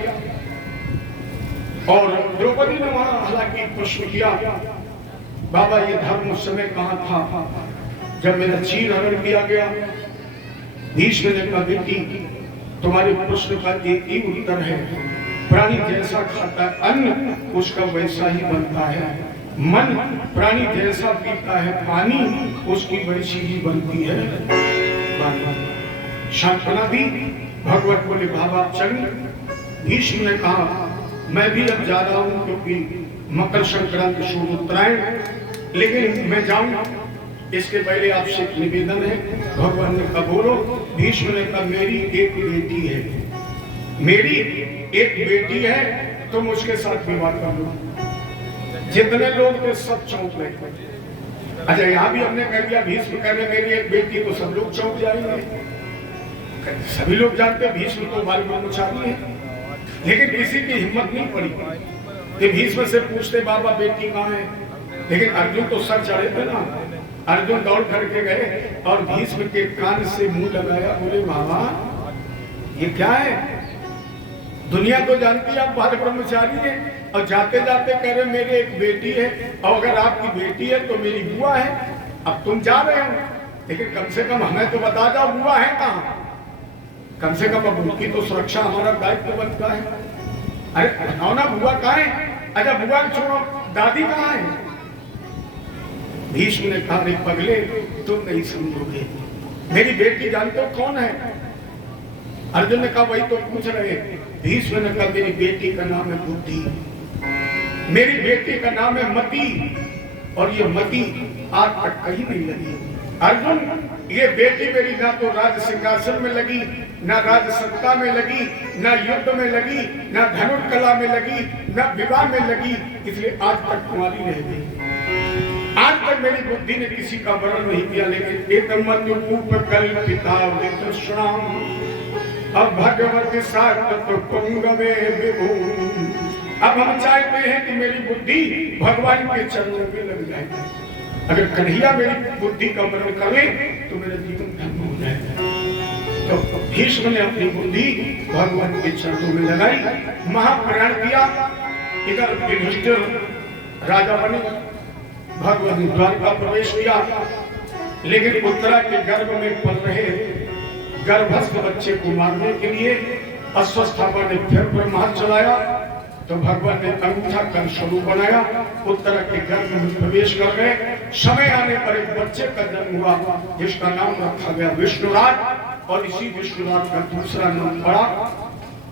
और द्रौपदी ने वहां हालांकि प्रश्न किया बाबा ये धर्म उस समय कहां था जब मेरा चीर हरण किया गया। भीष्म ने कहा बेटी तुम्हारे प्रश्न का एक ही उत्तर है, प्राणी जैसा खाता है अन्न उसका वैसा ही बनता है, मन प्राणी जैसा पीता है पानी उसकी वैसी ही बनती है। शांतना दी भगवत बोले बाबा चल। भीष्म ने कहा मैं भी अब जा रहा हूं क्योंकि मकर संक्रांति शुभ उत्तरायण, लेकिन मैं जाऊं इसके पहले आपसे एक निवेदन है। भगवान ने कहा बोलो। भीष्म ने कहा मेरी एक बेटी है, मेरी एक बेटी है, तुम उसके साथ विवाह कर लो। जितने लोग थे सब चौंक गए। अच्छा यहाँ भी हमने कह दिया भीष्म कह रहे मेरी एक बेटी, तो सब लोग चौंक जाएंगे। सभी लोग जानते भीष्म तो हमारे ब्रह्मचारी है, लेकिन किसी की हिम्मत नहीं पड़ी कि भीष्म से पूछते बाबा बेटी कहाँ है। लेकिन अर्जुन तो सर चढ़े थे ना, अर्जुन दौड़ करके गए और भीष्म के कान से मुंह लगाया, बोले बाबा ये क्या है, दुनिया तो जानती है आप बाल ब्रह्मचारी है, और जाते जाते कह रहे मेरी एक बेटी है, और अगर आपकी बेटी है तो मेरी बुआ है। अब तुम जा रहे हो, लेकिन कम से कम हमें तो बता जाओ बुआ है कहाँ, कम से कम अब उनकी तो सुरक्षा हमारा दायित्व बनता है। अरे बताओ ना बुआ कहाँ है। अच्छा बुआ छोड़ो, दादी कहाँ है, भीष्म ने कहा, रे पगले, तुम नहीं समझोगे, मेरी बेटी जानते हो कौन है? अर्जुन ने कहा, वही तो पूछ रहे। भीष्म ने कहा, मेरी बेटी का नाम है बुद्धि, मेरी बेटी का नाम है मति, और ये मति आज तक कहीं नहीं लगी। अर्जुन, ये बेटी मेरी ना तो राज सिंहासन में लगी, ना राज सत्ता में लगी, ना युद्ध में लगी, ना धनुष कला में लगी, ना विवाह में लगी, इसलिए आज तक तुम्हारी रह गई। आज तक मेरी बुद्धि ने किसी का वर्ण नहीं किया, लेकिन एक कल्पिता अब भगवती सात पुंगवे विभू। अब हम चाहते हैं कि मेरी बुद्धि भगवान के चरणों में लग जाए। अगर कन्हैया मेरी बुद्धि का वर्ण करे तो मेरा जीवन धन्य हो जाएगा। तो भीष्म ने अपनी बुद्धि भगवान के चरणों में लगाई, महाप्रयाण किया। इधर युधिष्ठिर राजा बने, भगवान द्वार का प्रवेश किया, लेकिन उत्तरा के गर्भ में पल रहे गर्भस्थ बच्चे को मारने के लिए अश्वस्थामा ने फिर ब्रह्मास्त्र चलाया। तो भगवान ने अंगूठा कर स्वरूप बनाया, उत्तरा के गर्भ में प्रवेश कर गए। समय आने पर एक बच्चे का जन्म हुआ, जिसका नाम रखा गया विष्णुराज, और इसी विष्णुराज का दूसरा नाम पड़ा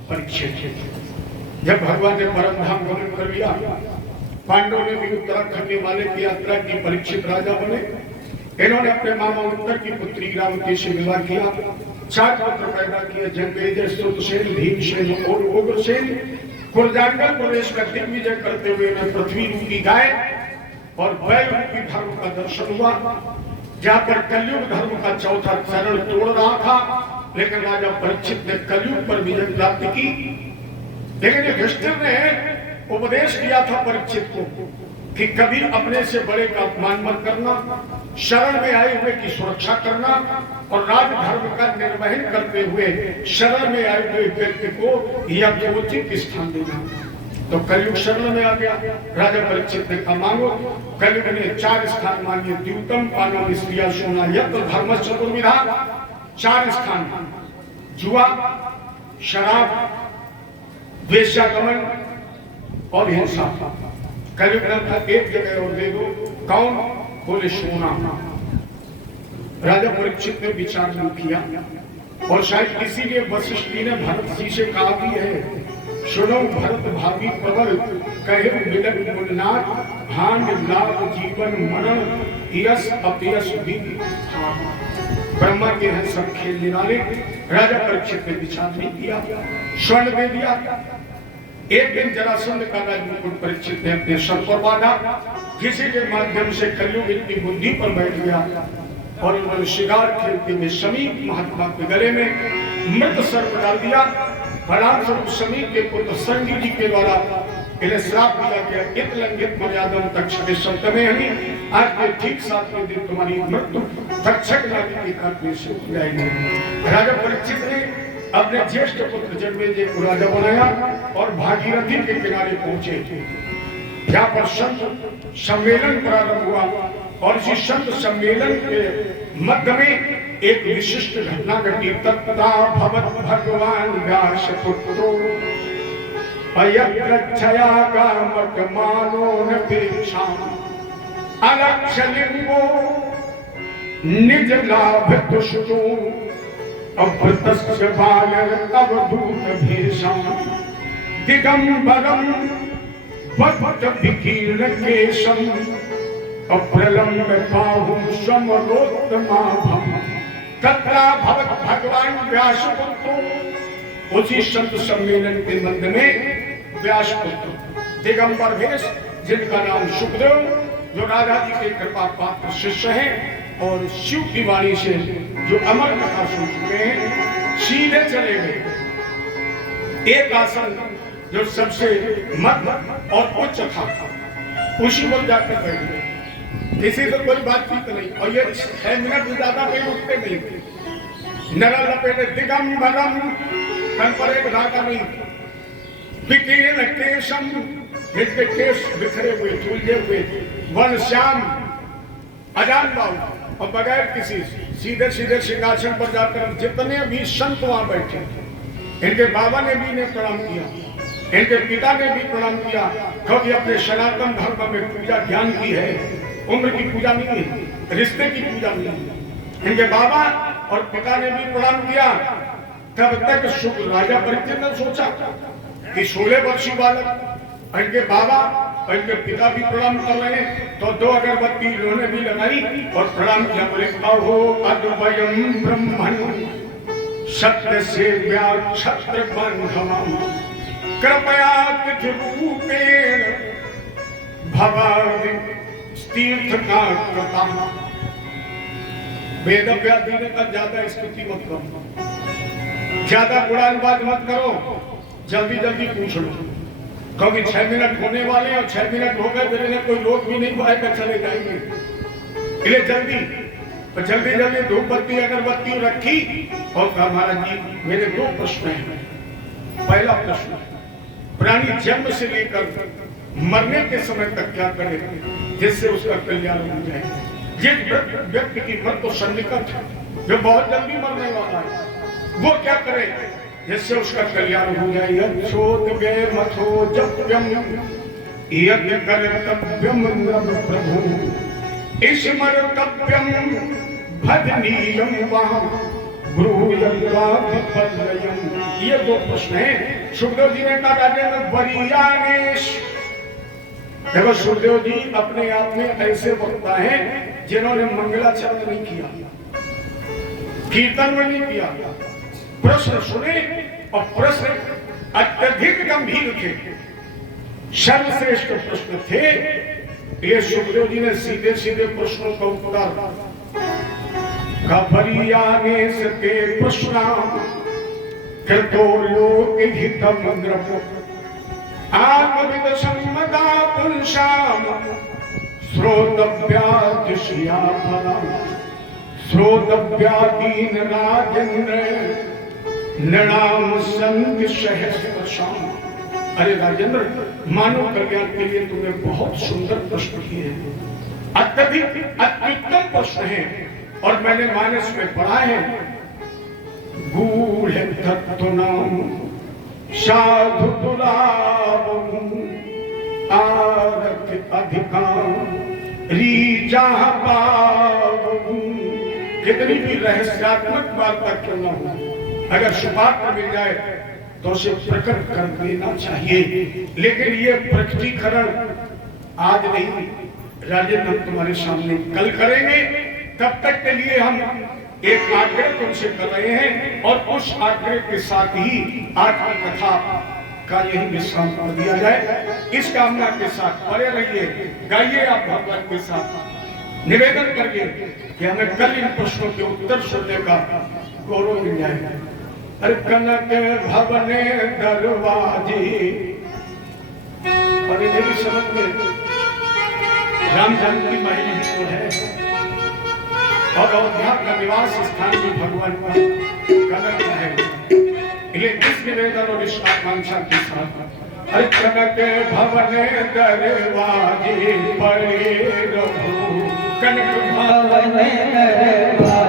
परीक्षित। जब भगवान ने परम धाम गमन कर लिया, पांडवों ने भी उत्तराखंड वाले की यात्रा की, परीक्षित राजा बने। इन्होंने अपने मामा उत्तर की पुत्री ग्रामवती से विवाह किया, 4 पुत्र पैदा किए, जन्मेजय, स्तुतसेन, भीमसेन और उग्रसेन। कुलजांगल प्रदेश का दिग्विजय करते हुए मैं पृथ्वी रूपी गाय और बैल रूपी धर्म का दर्शन हुआ, जहाँ पर कलयुग धर्म का चौथा चरण तोड़ रहा था। लेकिन राजा परीक्षित ने कलयुग पर विजय प्राप्त की। लेकिन युधिष्ठिर ने उपदेश किया था परीक्षित को कि कभी अपने से बड़े का अपमान मत करना, शरण में आए हुए की सुरक्षा करना, और राजधर्म का निर्वहन करते हुए शरण में आए हुए व्यक्ति को यथोचित स्थान देना। तो कलयुग शरण में आ गया। राजा परीक्षित ने कहा, मांगो। कलयुग ने 4 स्थान मांगे, द्यूतम पानम स्त्रिया सोना यत्र धर्म चतुर्विधा। 4 स्थान, जुआ, शराब, वेश्यागमन और हिंसा। कलयुग ने कहा, एक जगह और दे दो। कौन? बोले सोना। राजा परीक्षित ने विचार नहीं किया, और शायद इसीलिए वशिष्ठ जी ने भरत जी से कहा भी है, सुनो भरत भावी प्रबल, कहे मिलन मुन्नाथ, हान लाभ जीवन मरण, यश अपयश भी। ब्रह्मा के हैं सब खेल निराले। राजा परीक्षित ने विचार नहीं किया, स्वर्ण दे दिया। एक दिन जरासंध का राजमुकुट परीक्षित ने अपने सर पर बांधा, किसी के माध्यम से कलयुग इतनी बुद्धि पर बैठ गया, और उन्होंने शिकार खेलते हुए समीप महात्मा के गले में मृत सर्प डाल दिया। परिणाम स्वरूप समीप के पुत्र संगी जी के द्वारा इन्हें श्राप दिया गया, इत लंघित मर्यादा तक्षक शब्द में ही आज के ठीक 7वें दिन तुम्हारी मृत्यु तक्षक नागी के काटने से हो जाएगी। राजा परीक्षित ने अपने ज्येष्ठ पुत्र जन्मेजय को राजा बनाया और भागीरथी के किनारे पहुंचे, जहाँ पर संत सम्मेलन प्रारंभ हुआ। और इसी संत सम्मेलन के मध्य में एक विशिष्ट घटना घटी। तत्ता भवत भगवान व्यास पुत्रो अयत्रच्छया कामक मानो न परीक्षाम अलक्षलिंगो निज लाभ तुष्टो अभृतस्य बालर अवधूत भेषम दिगंबरम वक्त विकीर्ण केशम अप्रलम्ब बाहुं समरोत्तमाभम। तत्रा भवत भगवान व्यासपुत्रो। उसी संत सम्मेलन के मध्य में व्यासपुत्र दिगंबर भेष, जिनका नाम सुखदेव, जो राजा जी के कृपा पात्र शिष्य हैं और शिव की वाणी से जो अमर कथा सुन चुके हैं, सीधे चले गए। एक आसन जो सबसे मध्य और उच्च था, उसी पर जाकर बैठ गए। किसी से कोई बातचीत नहीं, और ये 6 मिनट ज्यादा कहीं उठते नहीं। नरा लपेटे दिगंबरम, तन पर एक धागा नहीं, विकीर्ण केशम, जिसके केश बिखरे हुए, झूलझे हुए, वन श्याम, अजान बाहु, और बगैर किसी सीधे सीधे सिंहासन पर जाकर जितने भी संत वहां बैठे, इनके बाबा ने भी इन्हें प्रणाम किया, इनके पिता ने भी प्रणाम किया, क्योंकि अपने सनातन धर्म में पूजा ज्ञान की है। उम्र की पूजा नहीं है, रिश्ते की पूजा नहीं है। इनके बाबा और पिता ने भी प्रणाम किया। तब तक शुक्ल राजा परीक्षित ने सोचा कि 16 वर्षीय बालक इनके बाबा और इनके पिता भी प्रणाम कर रहे हैं, तो 2 अगरबत्ती इन्होंने भी लगाई और प्रणाम किया। बोले अहो अद्वयम् ब्रह्मन् सत्य से क्षत्र बंधमम् कृपया रूपेण भवानि तीर्थ का कृता। वेद व्याधि ने कहा ज्यादा स्तुति मत करो, ज्यादा गुणानुवाद मत करो, जल्दी जल्दी पूछ लो, क्योंकि 6 मिनट होने वाले और 6 मिनट हो गए मेरे कोई लोग भी नहीं पाएगा, चले जाएंगे। इसलिए जल्दी तो जल्दी जल्दी धूप बत्ती अगरबत्ती रखी और कहा महाराज जी मेरे 2 प्रश्न हैं। पहला प्रश्न, प्राणी जन्म से लेकर मरने के समय तक क्या करे जिससे उसका कल्याण हो जाए। जिस व्यक्ति की मृत्यु सन्निकट है, जो बहुत जल्दी मरने वाला है, वो क्या करे जिससे उसका कल्याण हो जाए। यच्छोदगे मथो जप्यम यज्ञ कर्तव्यम प्रभु स्मर्तव्यम भजनीयम वहां ये 2 प्रश्न है। सुखदेव जी ने कहा राजेंद्र वरीयानेश। देखो सुखदेव जी अपने आप में ऐसे वक्ता हैं जिन्होंने मंगलाचरण नहीं किया, कीर्तन में नहीं किया, प्रश्न सुने और प्रश्न अत्यधिक गंभीर थे, सर्वश्रेष्ठ प्रश्न थे। ये सुखदेव जी ने सीधे सीधे प्रश्नों का उत्तर कबरियानेश के प्रश्न कृतो लोक हितम द्रव्य आत्मविद सम्मदा पुंसाम श्रोतव्यादिशिया फलम श्रोतव्यादीन राजेंद्र नृणाम संग सहस्रशाम। अरे राजेंद्र, मानव कल्याण के लिए तुमने बहुत सुंदर प्रश्न किए हैं, अत्यधिक अत्युत्तम प्रश्न हैं और मैंने मानस में पढ़ा है। गूढ़ तत्व नाम साधु दुरावम आरथ अधिकाम रीजा पावम। कितनी भी रहस्यात्मक वार्ता क्यों न हो, अगर सुपात्र मिल जाए तो उसे प्रकट कर देना चाहिए। लेकिन ये प्रकटीकरण आज नहीं, राजेंद्र हम तुम्हारे सामने कल करेंगे। तब तक के लिए हम एक आग्रह तुमसे कर रहे हैं और उस आग्रह के साथ ही आज की कथा का यही विश्राम कर दिया जाए। इस कामना के साथ पड़े रहिए, गाइए आप भगवान के साथ, निवेदन करिए कि हमें कल इन प्रश्नों के उत्तर सुनने का गौरव मिल जाए। अरे कनक भवने दरवाजे, और मेरी समझ में राम जानकी महल ही तो है और अयोध्या का निवास स्थान भी भगवान का कनक है। इसलिए इस निवेदन और इस आकांक्षा के साथ अरे कनक भवने दरवाजे पड़े रहो, कनक भवने दरवाजे